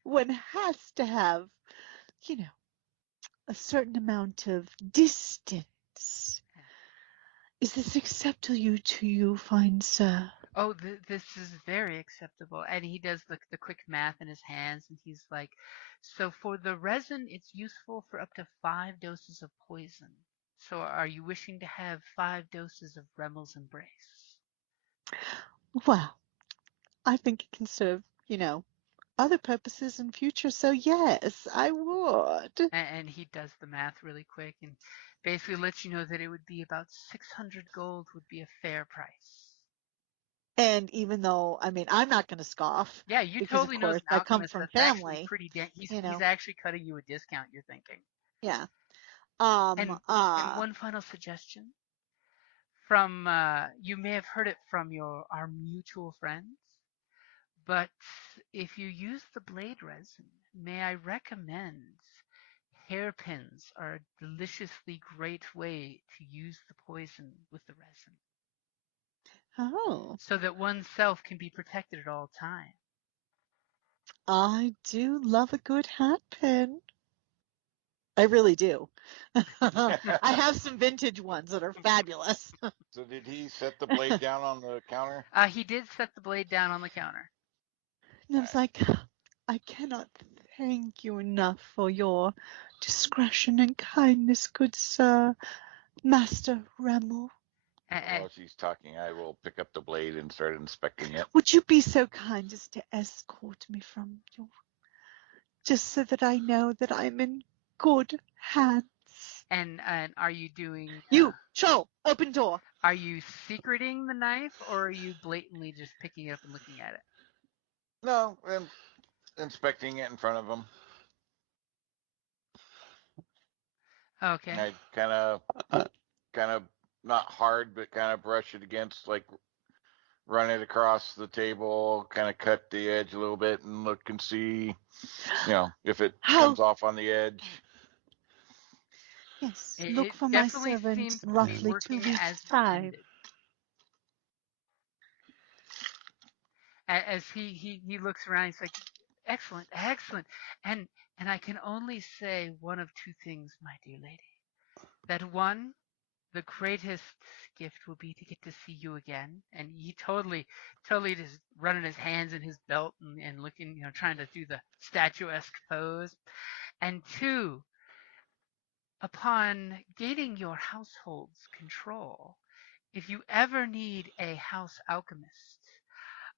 One has to have, a certain amount of distance. Is this acceptable to you, fine sir? Oh, this is very acceptable. And he does the quick math in his hands, and he's like, so for the resin, it's useful for up to 5 doses of poison. So are you wishing to have 5 doses of Remmel's Embrace? Well, I think it can serve, other purposes in future. So yes, I would. And he does the math really quick and basically lets you know that it would be about 600 gold would be a fair price. And even though, I'm not going to scoff. Yeah, you because, totally of know course, as an I come alchemist from that's actually family. pretty he's you know. actually cutting you a discount, you're thinking. Yeah. And one final suggestion from you may have heard it from our mutual friends, but if you use the blade resin, may I recommend hairpins are a deliciously great way to use the poison with the resin. Oh. So that oneself can be protected at all times. I do love a good hat pin. I really do. I have some vintage ones that are fabulous. So did he set the blade down on the counter? He did set the blade down on the counter. And I was like, I cannot thank you enough for your discretion and kindness, good sir, Master Remmel. While she's talking, I will pick up the blade and start inspecting it. Would you be so kind as to escort me from you, just so that I know that I'm in good hands? And are you doing... You, troll, open door. Are you secreting the knife, or are you blatantly just picking it up and looking at it? No, I'm inspecting it in front of him. Okay. I kind of not hard, but kind of brush it against, like run it across the table, kind of cut the edge a little bit and look and see, if it comes off on the edge. Yes, It look for my servant seems in roughly 2 weeks' time. As he looks around, he's like, excellent, excellent. And I can only say one of two things, my dear lady. That one, the greatest gift will be to get to see you again. And he totally just running his hands in his belt and looking, trying to do the statuesque pose. And two, upon gaining your household's control, if you ever need a house alchemist,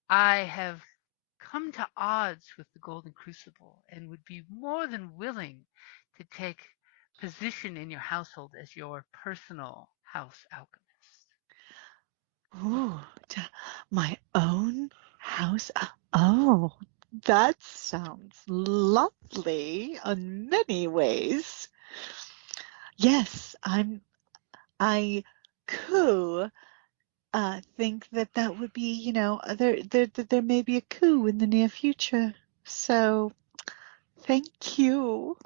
I have come to odds with the Golden Crucible and would be more than willing to take position in your household as your personal house alchemist. Ooh, my own house? Oh, that sounds lovely in many ways. Yes, I could think that would be, there may be a coup in the near future. So, thank you.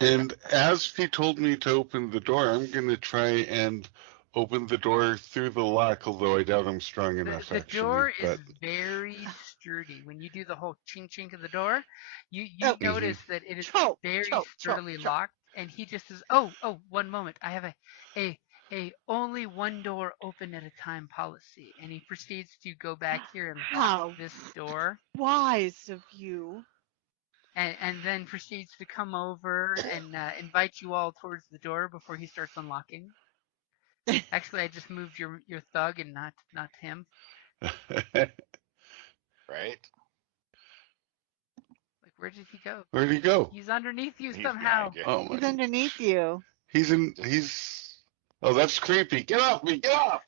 And as he told me to open the door, I'm going to try and open the door through the lock, although I doubt I'm strong enough, The actually. door is very sturdy. When you do the whole chink chink of the door, you notice that it is very sturdily locked. And he just says, "Oh, one moment. I have a only one door open at a time policy." And he proceeds to go back here and lock this door. Wise of you. And then proceeds to come over and invite you all towards the door before he starts unlocking. Actually, I just moved your thug and not him. Right. Like, Where did he go? Where'd he go? He's underneath you He's somehow. behind you. Oh He's my! underneath you. He's. Oh, that's creepy. Get off me! Get off!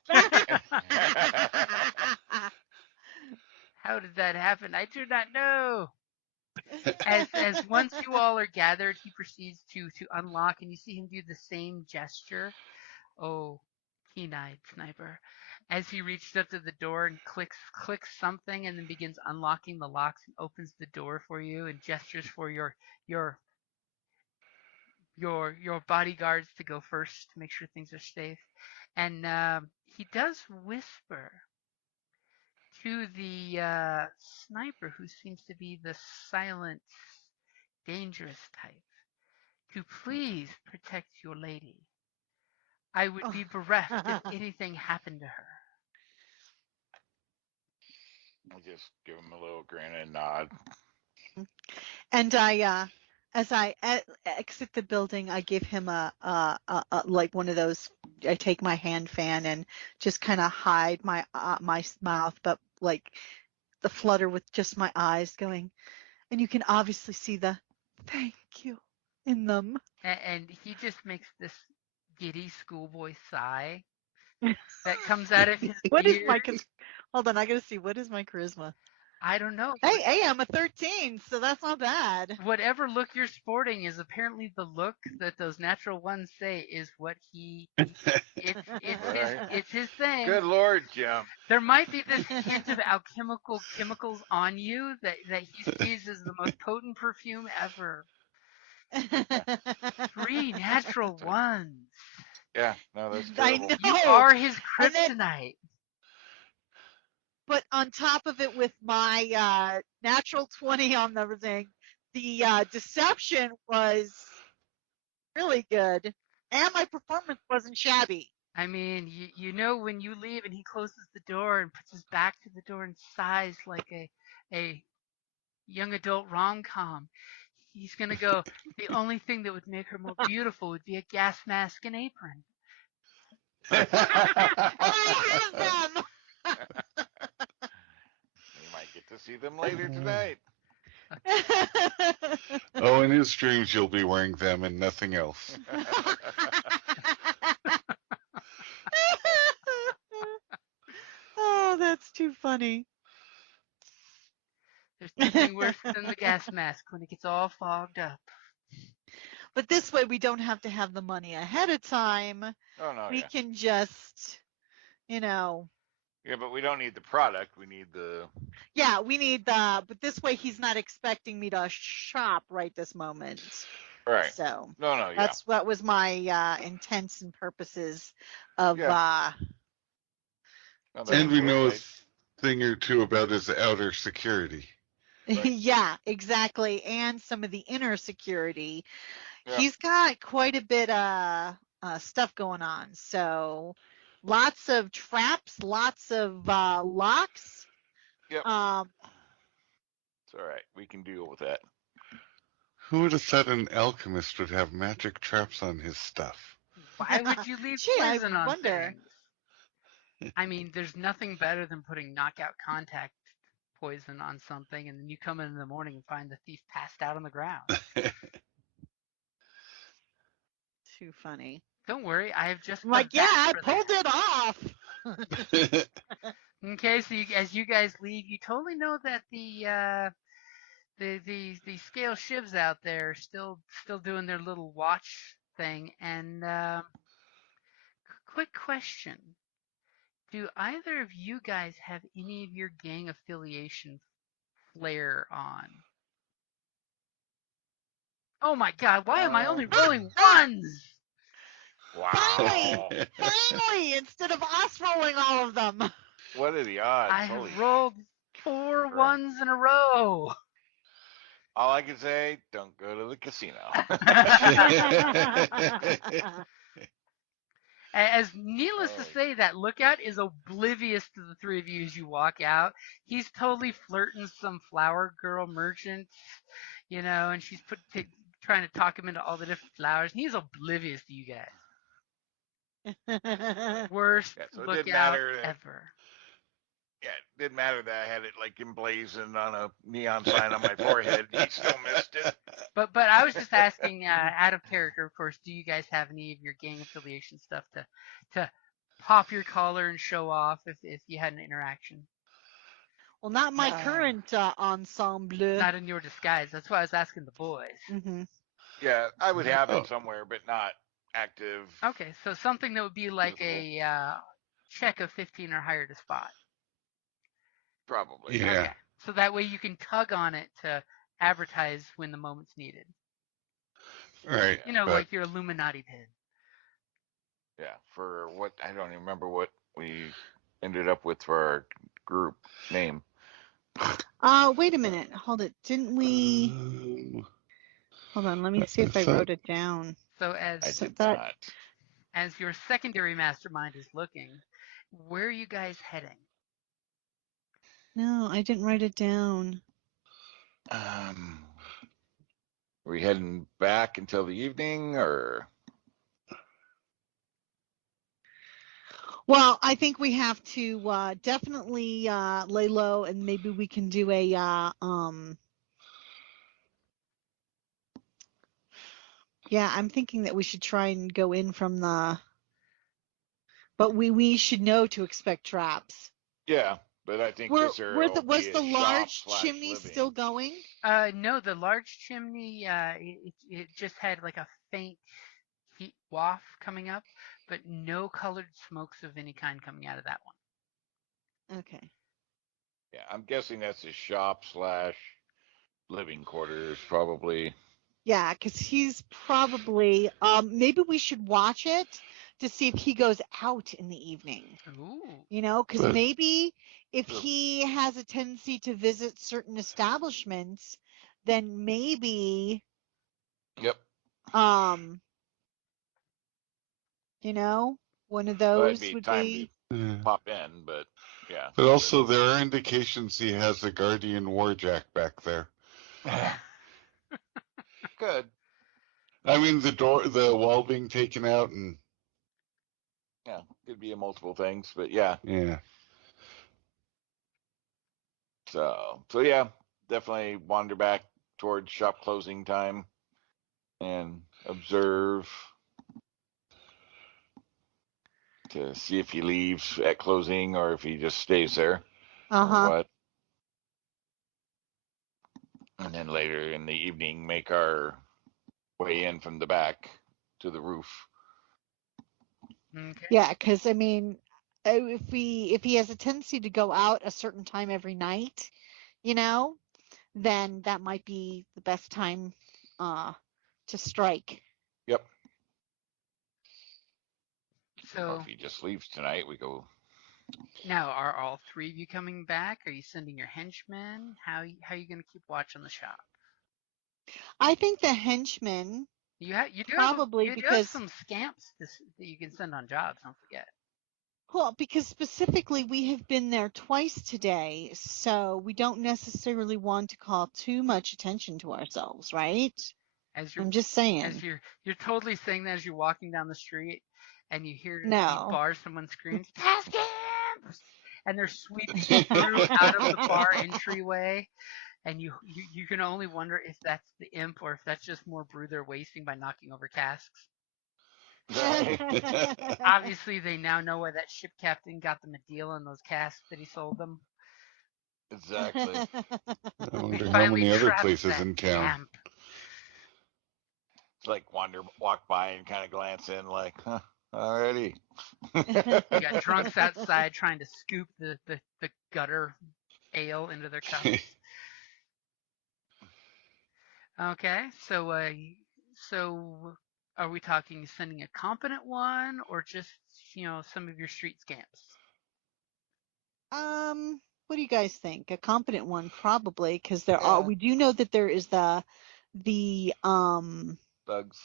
How did that happen? I do not know. As once you all are gathered, he proceeds to unlock, and you see him do the same gesture. Oh, keen-eyed sniper. As he reaches up to the door and clicks something, and then begins unlocking the locks and opens the door for you, and gestures for your bodyguards to go first to make sure things are safe. And he does whisper to the sniper, who seems to be the silent, dangerous type, to please protect your lady. I would be bereft if anything happened to her. I just give him a little grin and nod. And as I exit the building, I give him a like one of those. I take my hand fan and just kind of hide my mouth, but like the flutter with just my eyes going, and you can obviously see the thank you in them. And he just makes this giddy schoolboy sigh that comes out of his What is ears. my hold on, I gotta see, what is my charisma? I don't know. Hey, I'm a 13, so that's not bad. Whatever look you're sporting is apparently the look that those natural ones say is what it's his thing. Good Lord, Jim. There might be this hint of alchemical chemicals on you that he sees as the most potent perfume ever. 3 natural ones. Yeah, no, that's I terrible. know. You are his And then- kryptonite. But on top of it, with my natural 20 on the thing, the deception was really good, and my performance wasn't shabby. I mean, you know when you leave and he closes the door and puts his back to the door and sighs like a young adult rom-com. He's going to go, the only thing that would make her more beautiful would be a gas mask and apron. And I have them! You might get to see them later tonight. Oh, in his dreams, you'll be wearing them and nothing else. Oh, that's too funny. There's nothing worse than the gas mask when it gets all fogged up. But this way, we don't have to have the money ahead of time. Oh, no, We yeah. can just, Yeah, but we don't need the product. We need the... Yeah, we need the... But this way, he's not expecting me to shop right this moment. Right. So No, yeah. that's what was my intents and purposes of... No, And we know a right. thing or two about his outer security. Right. Yeah, exactly. And some of the inner security. Yeah. He's got quite a bit of stuff going on. So lots of traps, lots of locks. Yep. It's all right. We can deal with that. Who would have thought an alchemist would have magic traps on his stuff? Why would you leave Gee, I poison on wonder. things? I mean, there's nothing better than putting knockout contact poison on something, and then you come in the morning and find the thief passed out on the ground. Too funny. Don't worry, I have just... I'm like, yeah, I for pulled that. it off. Okay, so as you guys leave, you totally know that the scale shivs out there are still doing their little watch thing. And quick question: do either of you guys have any of your gang affiliation flair on? Oh my God! Why am I only rolling ones? Wow. Finally, instead of us rolling all of them. What are the odds? I Holy have rolled 4 ones in a row. All I can say, don't go to the casino. As needless to say, that lookout is oblivious to the 3 of you as you walk out. He's totally flirting some flower girl merchant, and she's trying to talk him into all the different flowers. And he's oblivious to you guys. Worst Yeah, so it didn't lookout matter that- ever. Yeah, it didn't matter that I had it like emblazoned on a neon sign on my forehead. He still missed it. But I was just asking, out of character, of course. Do you guys have any of your gang affiliation stuff to pop your collar and show off if you had an interaction? Well, not my current ensemble. Not in your disguise. That's why I was asking the boys. Mm-hmm. Yeah, I would have it somewhere, but not active. Okay, so something that would be like a check of 15 or higher to spot. Probably. Yeah. Okay, so that way you can tug on it to advertise when the moment's needed. Right. You know, like your Illuminati pin. Yeah, for what I don't even remember what we ended up with for our group name. Wait a minute. Hold it. Didn't we? Hold on. Let me see if I wrote it down. So I did not. As your secondary mastermind is looking, where are you guys heading? No, I didn't write it down. Are we heading back until the evening, or? Well, I think we have to definitely lay low, and maybe we can do a Yeah, I'm thinking that we should try and go in from the. But we should know to expect traps. Yeah, but I think was the large chimney living. still going? No, the large chimney, it just had like a faint heat waft coming up, but no colored smokes of any kind coming out of that one. Okay. Yeah, I'm guessing that's his shop / living quarters, probably. Yeah, because he's probably. Maybe we should watch it to see if he goes out in the evening. Ooh. You know, because maybe if he has a tendency to visit certain establishments, then maybe. Yep. You know, one of those would be. Pop in, but yeah. But also, there are indications he has a guardian warjack back there. Good. I mean, the wall being taken out, and yeah, could be multiple things, but yeah. Yeah. So yeah, definitely wander back towards shop closing time and observe to see if he leaves at closing or if he just stays there. Or what. And then later in the evening, make our way in from the back to the roof. Okay. Yeah, because I mean, if he has a tendency to go out a certain time every night, you know, then that might be the best time to strike. Yep. So or if he just leaves tonight, we go. Now, are all three of you coming back? Are you sending your henchmen? How are you going to keep watch on the shop? I think the henchmen. You do probably have, because some scamps that you can send on jobs. Don't forget. Well, because specifically we have been there twice today, so we don't necessarily want to call too much attention to ourselves, right? I'm just saying. As you're totally saying that as you're walking down the street, and you hear No. the bar, someone screams, "Scamps!" and they're sweeping through out of the bar entryway, and you can only wonder if that's the imp or if that's just more brew they're wasting by knocking over casks. Obviously, they now know why that ship captain got them a deal on those casks that he sold them. Exactly. I wonder how many other places in town. Camp. It's like walk by and kind of glance in, like, huh, already. You got drunks outside trying to scoop the gutter ale into their cups. Okay, so are we talking sending a competent one or just some of your street scamps? What do you guys think? A competent one, probably, because we do know that there is the thugs.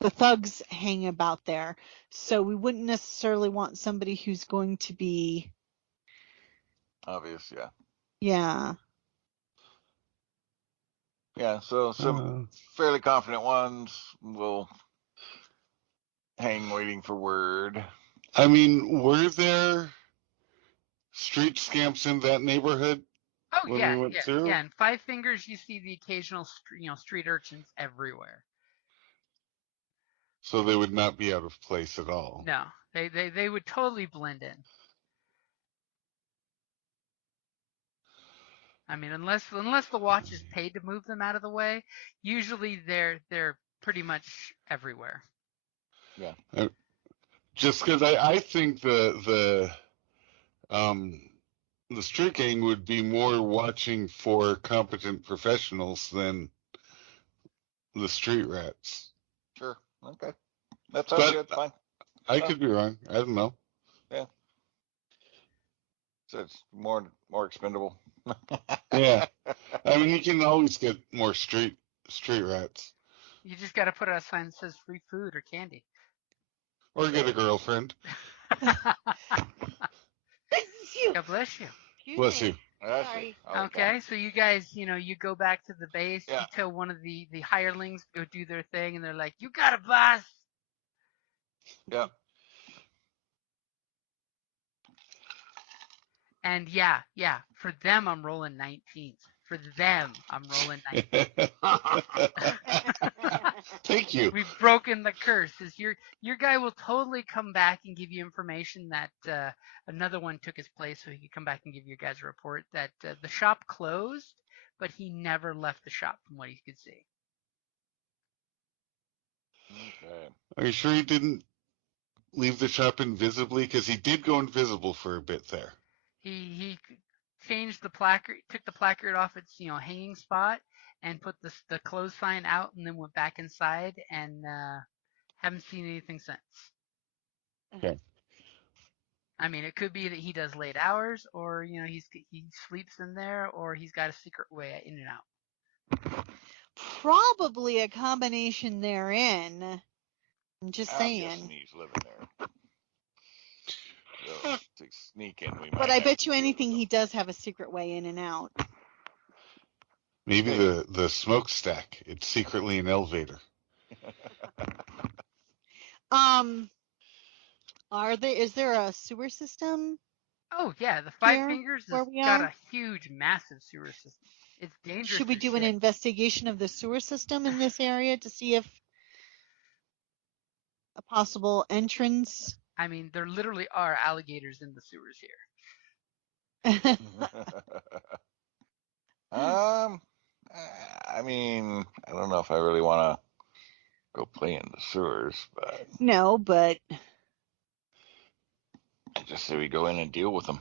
The thugs hang about there, so we wouldn't necessarily want somebody who's going to be obvious. Yeah. Yeah. Yeah. So some fairly confident ones will hang waiting for word. I mean, were there street scamps in that neighborhood Oh when yeah, we went yeah, through? yeah. In Five Fingers, you see the occasional, street urchins everywhere. So they would not be out of place at all. No, they would totally blend in. I mean, unless the watch is paid to move them out of the way, usually they're pretty much everywhere. Yeah. Just because I think the street gang would be more watching for competent professionals than the street rats. Sure. Okay. That sounds good. Fine. I could be wrong. I don't know. Yeah. So it's more expendable. Yeah. I mean, you can always get more street rats. You just got to put out a sign that says free food or candy. Or get a girlfriend. God bless you. Bless you. Sorry. Okay, so you guys, you go back to the base. Yeah. You tell one of the hirelings to go do their thing, and they're like, "You got it, boss." Yeah. And yeah, for them, I'm rolling 19s. For them, I'm rolling 19s. Thank you. We've broken the curse. Your guy will totally come back and give you information that another one took his place, so he could come back and give you guys a report that the shop closed, but he never left the shop from what he could see. Okay. Are you sure he didn't leave the shop invisibly? Because he did go invisible for a bit there. He changed the placard, took the placard off its hanging spot, and put the clothes sign out, and then went back inside, and haven't seen anything since. Okay. I mean, it could be that he does late hours, or he sleeps in there, or he's got a secret way in and out. Probably a combination therein. I'm just I'm saying. guessing he's living there. So, to sneak in, we might But I have bet to you deal anything with he does have a secret way in and out. Maybe the smokestack. It's secretly an elevator. Is there a sewer system? Oh yeah, the Five Here, Fingers where has we got are? a huge, massive sewer system. It's dangerous. Should we as do an shit. investigation of the sewer system in this area to see if a possible entrance? I mean, there literally are alligators in the sewers here. I mean, I don't know if I really want to go play in the sewers, but No, but I just say we go in and deal with them.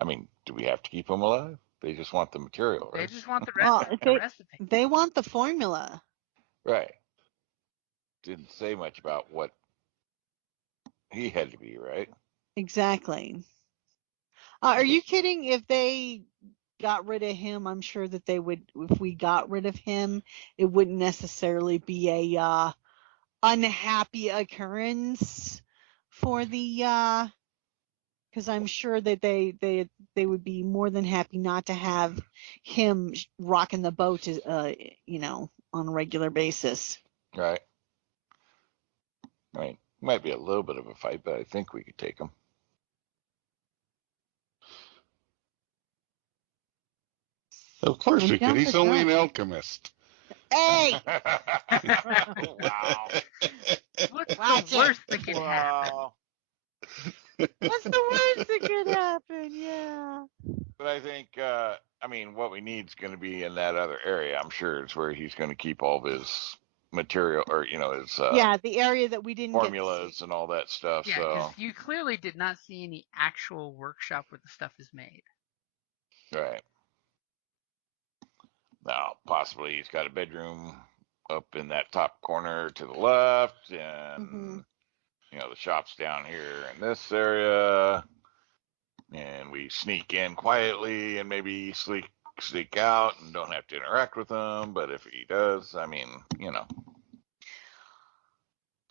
I mean, do we have to keep them alive? They just want the material, They right? just want the well, recipe. they want the formula. Right. Didn't say much about what he had to be, right? Exactly. Are you kidding? If they got rid of him, I'm sure that they would. If we got rid of him, it wouldn't necessarily be a unhappy occurrence for the. Because I'm sure that they would be more than happy not to have him rocking the boat, on a regular basis. Right. I mean, might be a little bit of a fight, but I think we could take him. Of course I'm we down could. He's for only that. an alchemist. Hey! Wow. What's Watch the worst that can happen? Wow. What's the worst that could happen? Yeah. But I think, I mean, what we need is going to be in that other area. I'm sure it's where he's going to keep all of his material, or his the area that we didn't formulas get to see. and all that stuff. Yeah, So because you clearly did not see any actual workshop where the stuff is made. right now, possibly he's got a bedroom up in that top corner to the left, and the shop's down here in this area, and we sneak in quietly and maybe sneak out and don't have to interact with him. But if he does, I mean,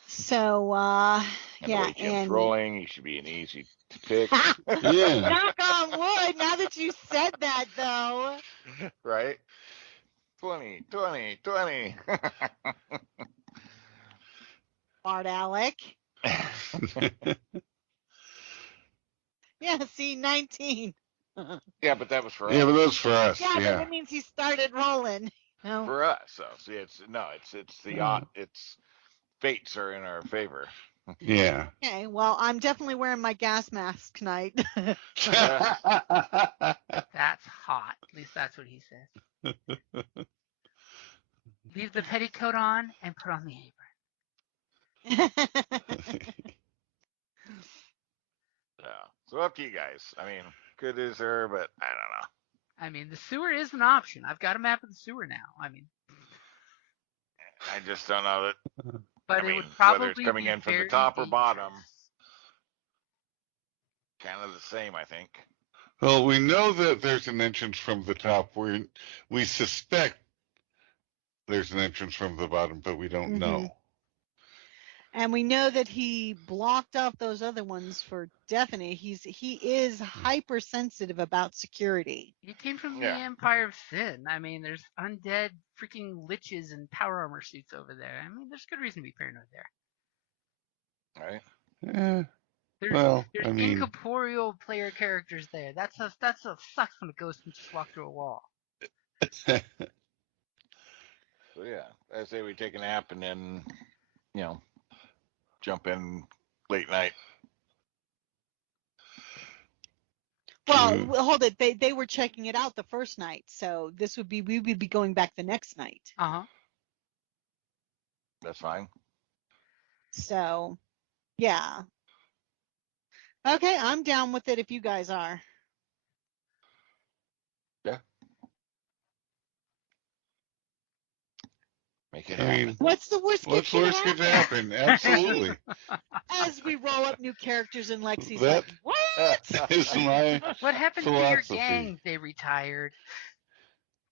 So, and the yeah, way Jim's and rolling, he should be an easy to pick. Yeah. knock on wood. Now that you said that, though, Right? 20. Bart Alec. Yeah, see, 19. Yeah, but that was for Yeah, us. but that was for us. Yeah, but Yeah. that means he started rolling. No. For us, so see, it's the odd. It's fates are in our favor. Yeah. Okay, well, I'm definitely wearing my gas mask tonight. That's hot. At least that's what he says. Leave the petticoat on and put on the apron. Yeah. So up to you guys. I mean, good is there, but I don't know. I mean, the sewer is an option. I've got a map of the sewer now. I mean, I just don't know that. but I mean, it would probably whether it's coming be in from the very top or bottom, dangerous. kind of the same, I think. Well, we know that there's an entrance from the top. We suspect there's an entrance from the bottom, but we don't know. And we know that he blocked off those other ones for definite. He is hypersensitive about security. He came from the Yeah. Empire of Sin. I mean, there's undead freaking liches and power armor suits over there. I mean, there's good reason to be paranoid there. Right. Yeah. There's, Well, there's I mean, incorporeal player characters there. That's a sucks when a ghost can just walk through a wall. So yeah, I say we take a nap and then, jump in late night. Well, hold it. They were checking it out the first night, so we would be going back the next night. That's fine. So, yeah. Okay, I'm down with it if you guys are. Yeah. Make it I happen. mean, What's the worst what's that worse could could happen? happen? Absolutely. As we roll up new characters and Lexi's That- like, what? Is my What happened to philosophy. your gang? They retired.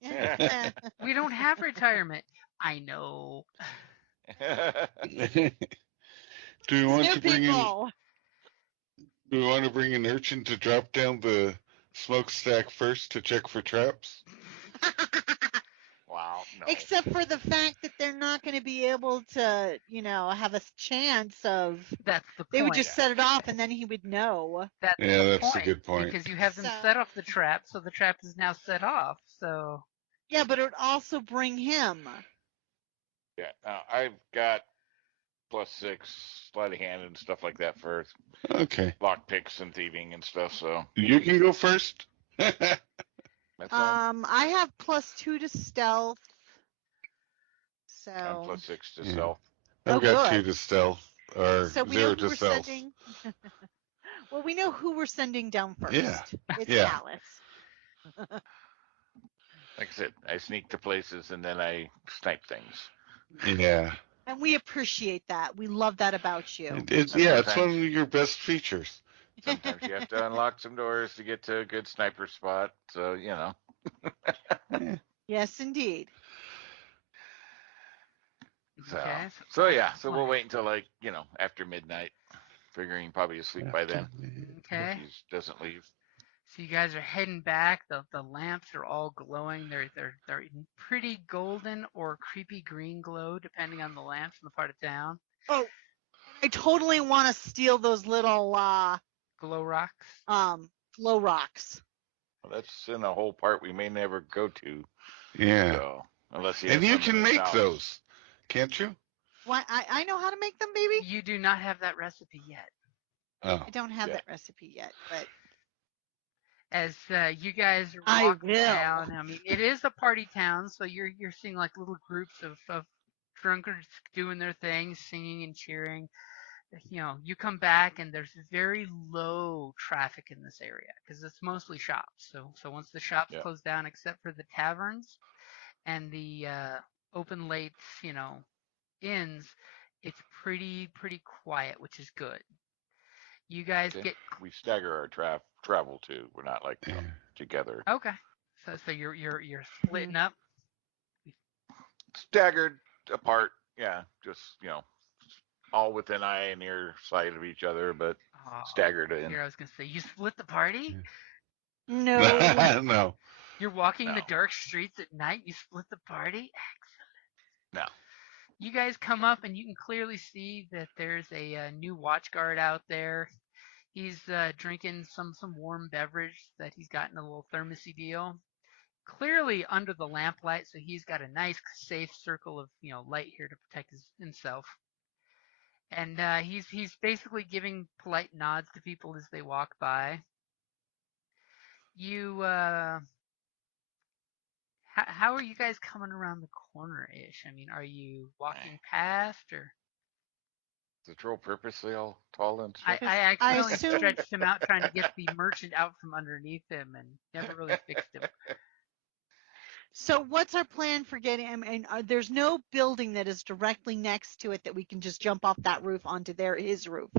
Yeah. We don't have retirement. I know. Do we want New to bring in? people. Do we want to bring an urchin to drop down the smokestack first to check for traps? Wow. No. Except for the fact that they're not going to be able to, have a chance of. That's the point. They would just set it off, and then he would know. That's Yeah, the that's point, a good point. Because you have them So- set off the trap, so the trap is now set off. So Yeah, but it would also bring him. Yeah. I've got +6 sleight of hand and stuff like that for Okay. lock picks and thieving and stuff. So You can go first. that's fine. I have +2 to stealth. So. I'm +6 to Yeah. stealth. I've Oh, got good. 2 to stealth, or So we 0 know to who we're stealth. sending. Well, we know who we're sending down first. Yeah. It's Yeah. Alice. Like I said, I sneak to places and then I snipe things. Yeah. And we appreciate that. We love that about you. It's one of your best features. Sometimes you have to unlock some doors to get to a good sniper spot. So, Yeah. Yes, indeed. So, okay. so yeah, so we'll wait until after midnight, figuring probably asleep by then. Okay. If he doesn't leave. So you guys are heading back. The lamps are all glowing. They're pretty golden or creepy green glow, depending on the lamps in the part of town. Oh, I totally want to steal those little Glow rocks. glow rocks. Well, that's in a whole part we may never go to. Yeah. So, unless he And has you some can in his make house. those, can't you? Why? I know how to make them, baby. You do not have that recipe yet. Oh. I don't have Yeah. that recipe yet, but As you guys are I walking will. down, I mean, it is a party town, so you're seeing like little groups of drunkards doing their thing, singing and cheering. You come back and there's very low traffic in this area because it's mostly shops. So once the shops Yeah. close down, except for the taverns and the open late, inns, it's pretty quiet, which is good. You guys Okay. get We stagger our travel too. We're not like Yeah. together. okay. So you're splitting up. Staggered apart. Yeah, just all within eye and ear sight of each other, but staggered in. Here I was gonna say you split the party. no. No. You're walking the No. dark streets at night. You split the party. Excellent. No. You guys come up and you can clearly see that there's a new watch guard out there. He's drinking some warm beverage that he's got in a little thermosy deal. Clearly under the lamplight, so he's got a nice safe circle of light here to protect himself. And he's basically giving polite nods to people as they walk by. You how are you guys coming around the corner-ish? I mean, are you walking past or? The troll purposely all tall and I stuff? accidentally assume- stretched him out trying to get the merchant out from underneath him and never really fixed him. So what's our plan for getting him? And there's no building that is directly next to it that we can just jump off that roof onto his roof.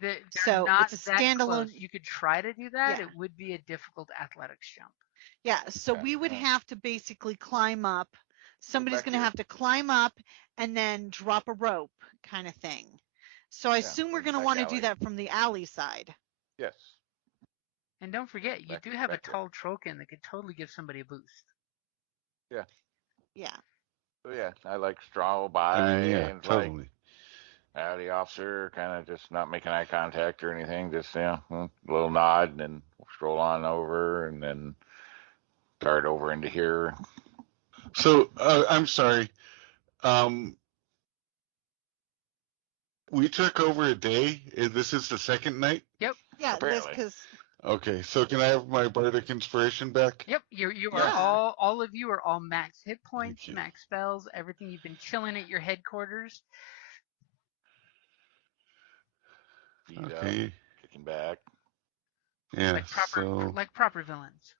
They're So not it's a that standalone- close. You could try to do that. Yeah. It would be a difficult athletics jump. Yeah, so Yeah, we would yeah. have to basically climb up. Somebody's back going to here. have to climb up and then drop a rope kind of thing. So I Yeah, assume we're from the going to back want to do alley. that from the alley side. Yes. And don't forget, you Back- do have a back there. tall trollkin that could totally give somebody a boost. Yeah. So yeah, I like stroll by I mean, yeah, and totally. like, howdy, officer, kind of just not making eye contact or anything, just a little nod, and then stroll on over, and then dart over into here. So I'm sorry. We took over a day. This is the second night. Yeah, that's Apparently. because Okay, so can I have my bardic inspiration back? Yep, you are Yeah. all of you are all max hit points, Thank you. max spells, everything. You've been chilling at your headquarters. Feet up, Okay. kicking back. Yeah. Like proper villains.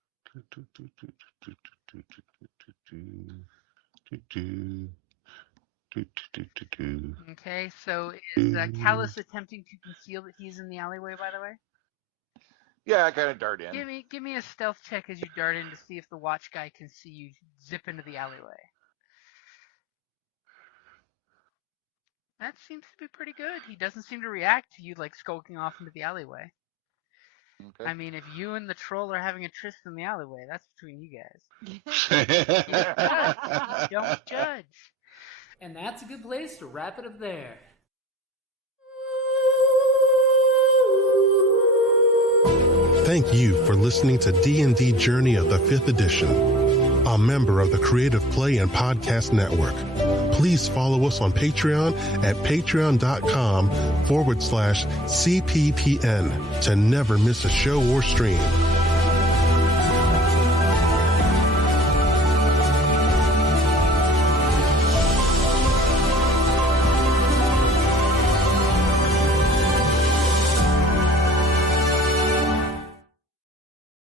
Okay, so is Callus attempting to conceal that he's in the alleyway, by the way? Yeah, I kind of dart in. Give me a stealth check as you dart in to see if the watch guy can see you zip into the alleyway. That seems to be pretty good. He doesn't seem to react to you like skulking off into the alleyway. Okay. I mean, if you and the troll are having a tryst in the alleyway, that's between you guys. Don't judge. And that's a good place to wrap it up there. Thank you for listening to D&D Journey of the 5th Edition, a member of the Creative Play and Podcast Network. Please follow us on Patreon at patreon.com/CPPN to never miss a show or stream.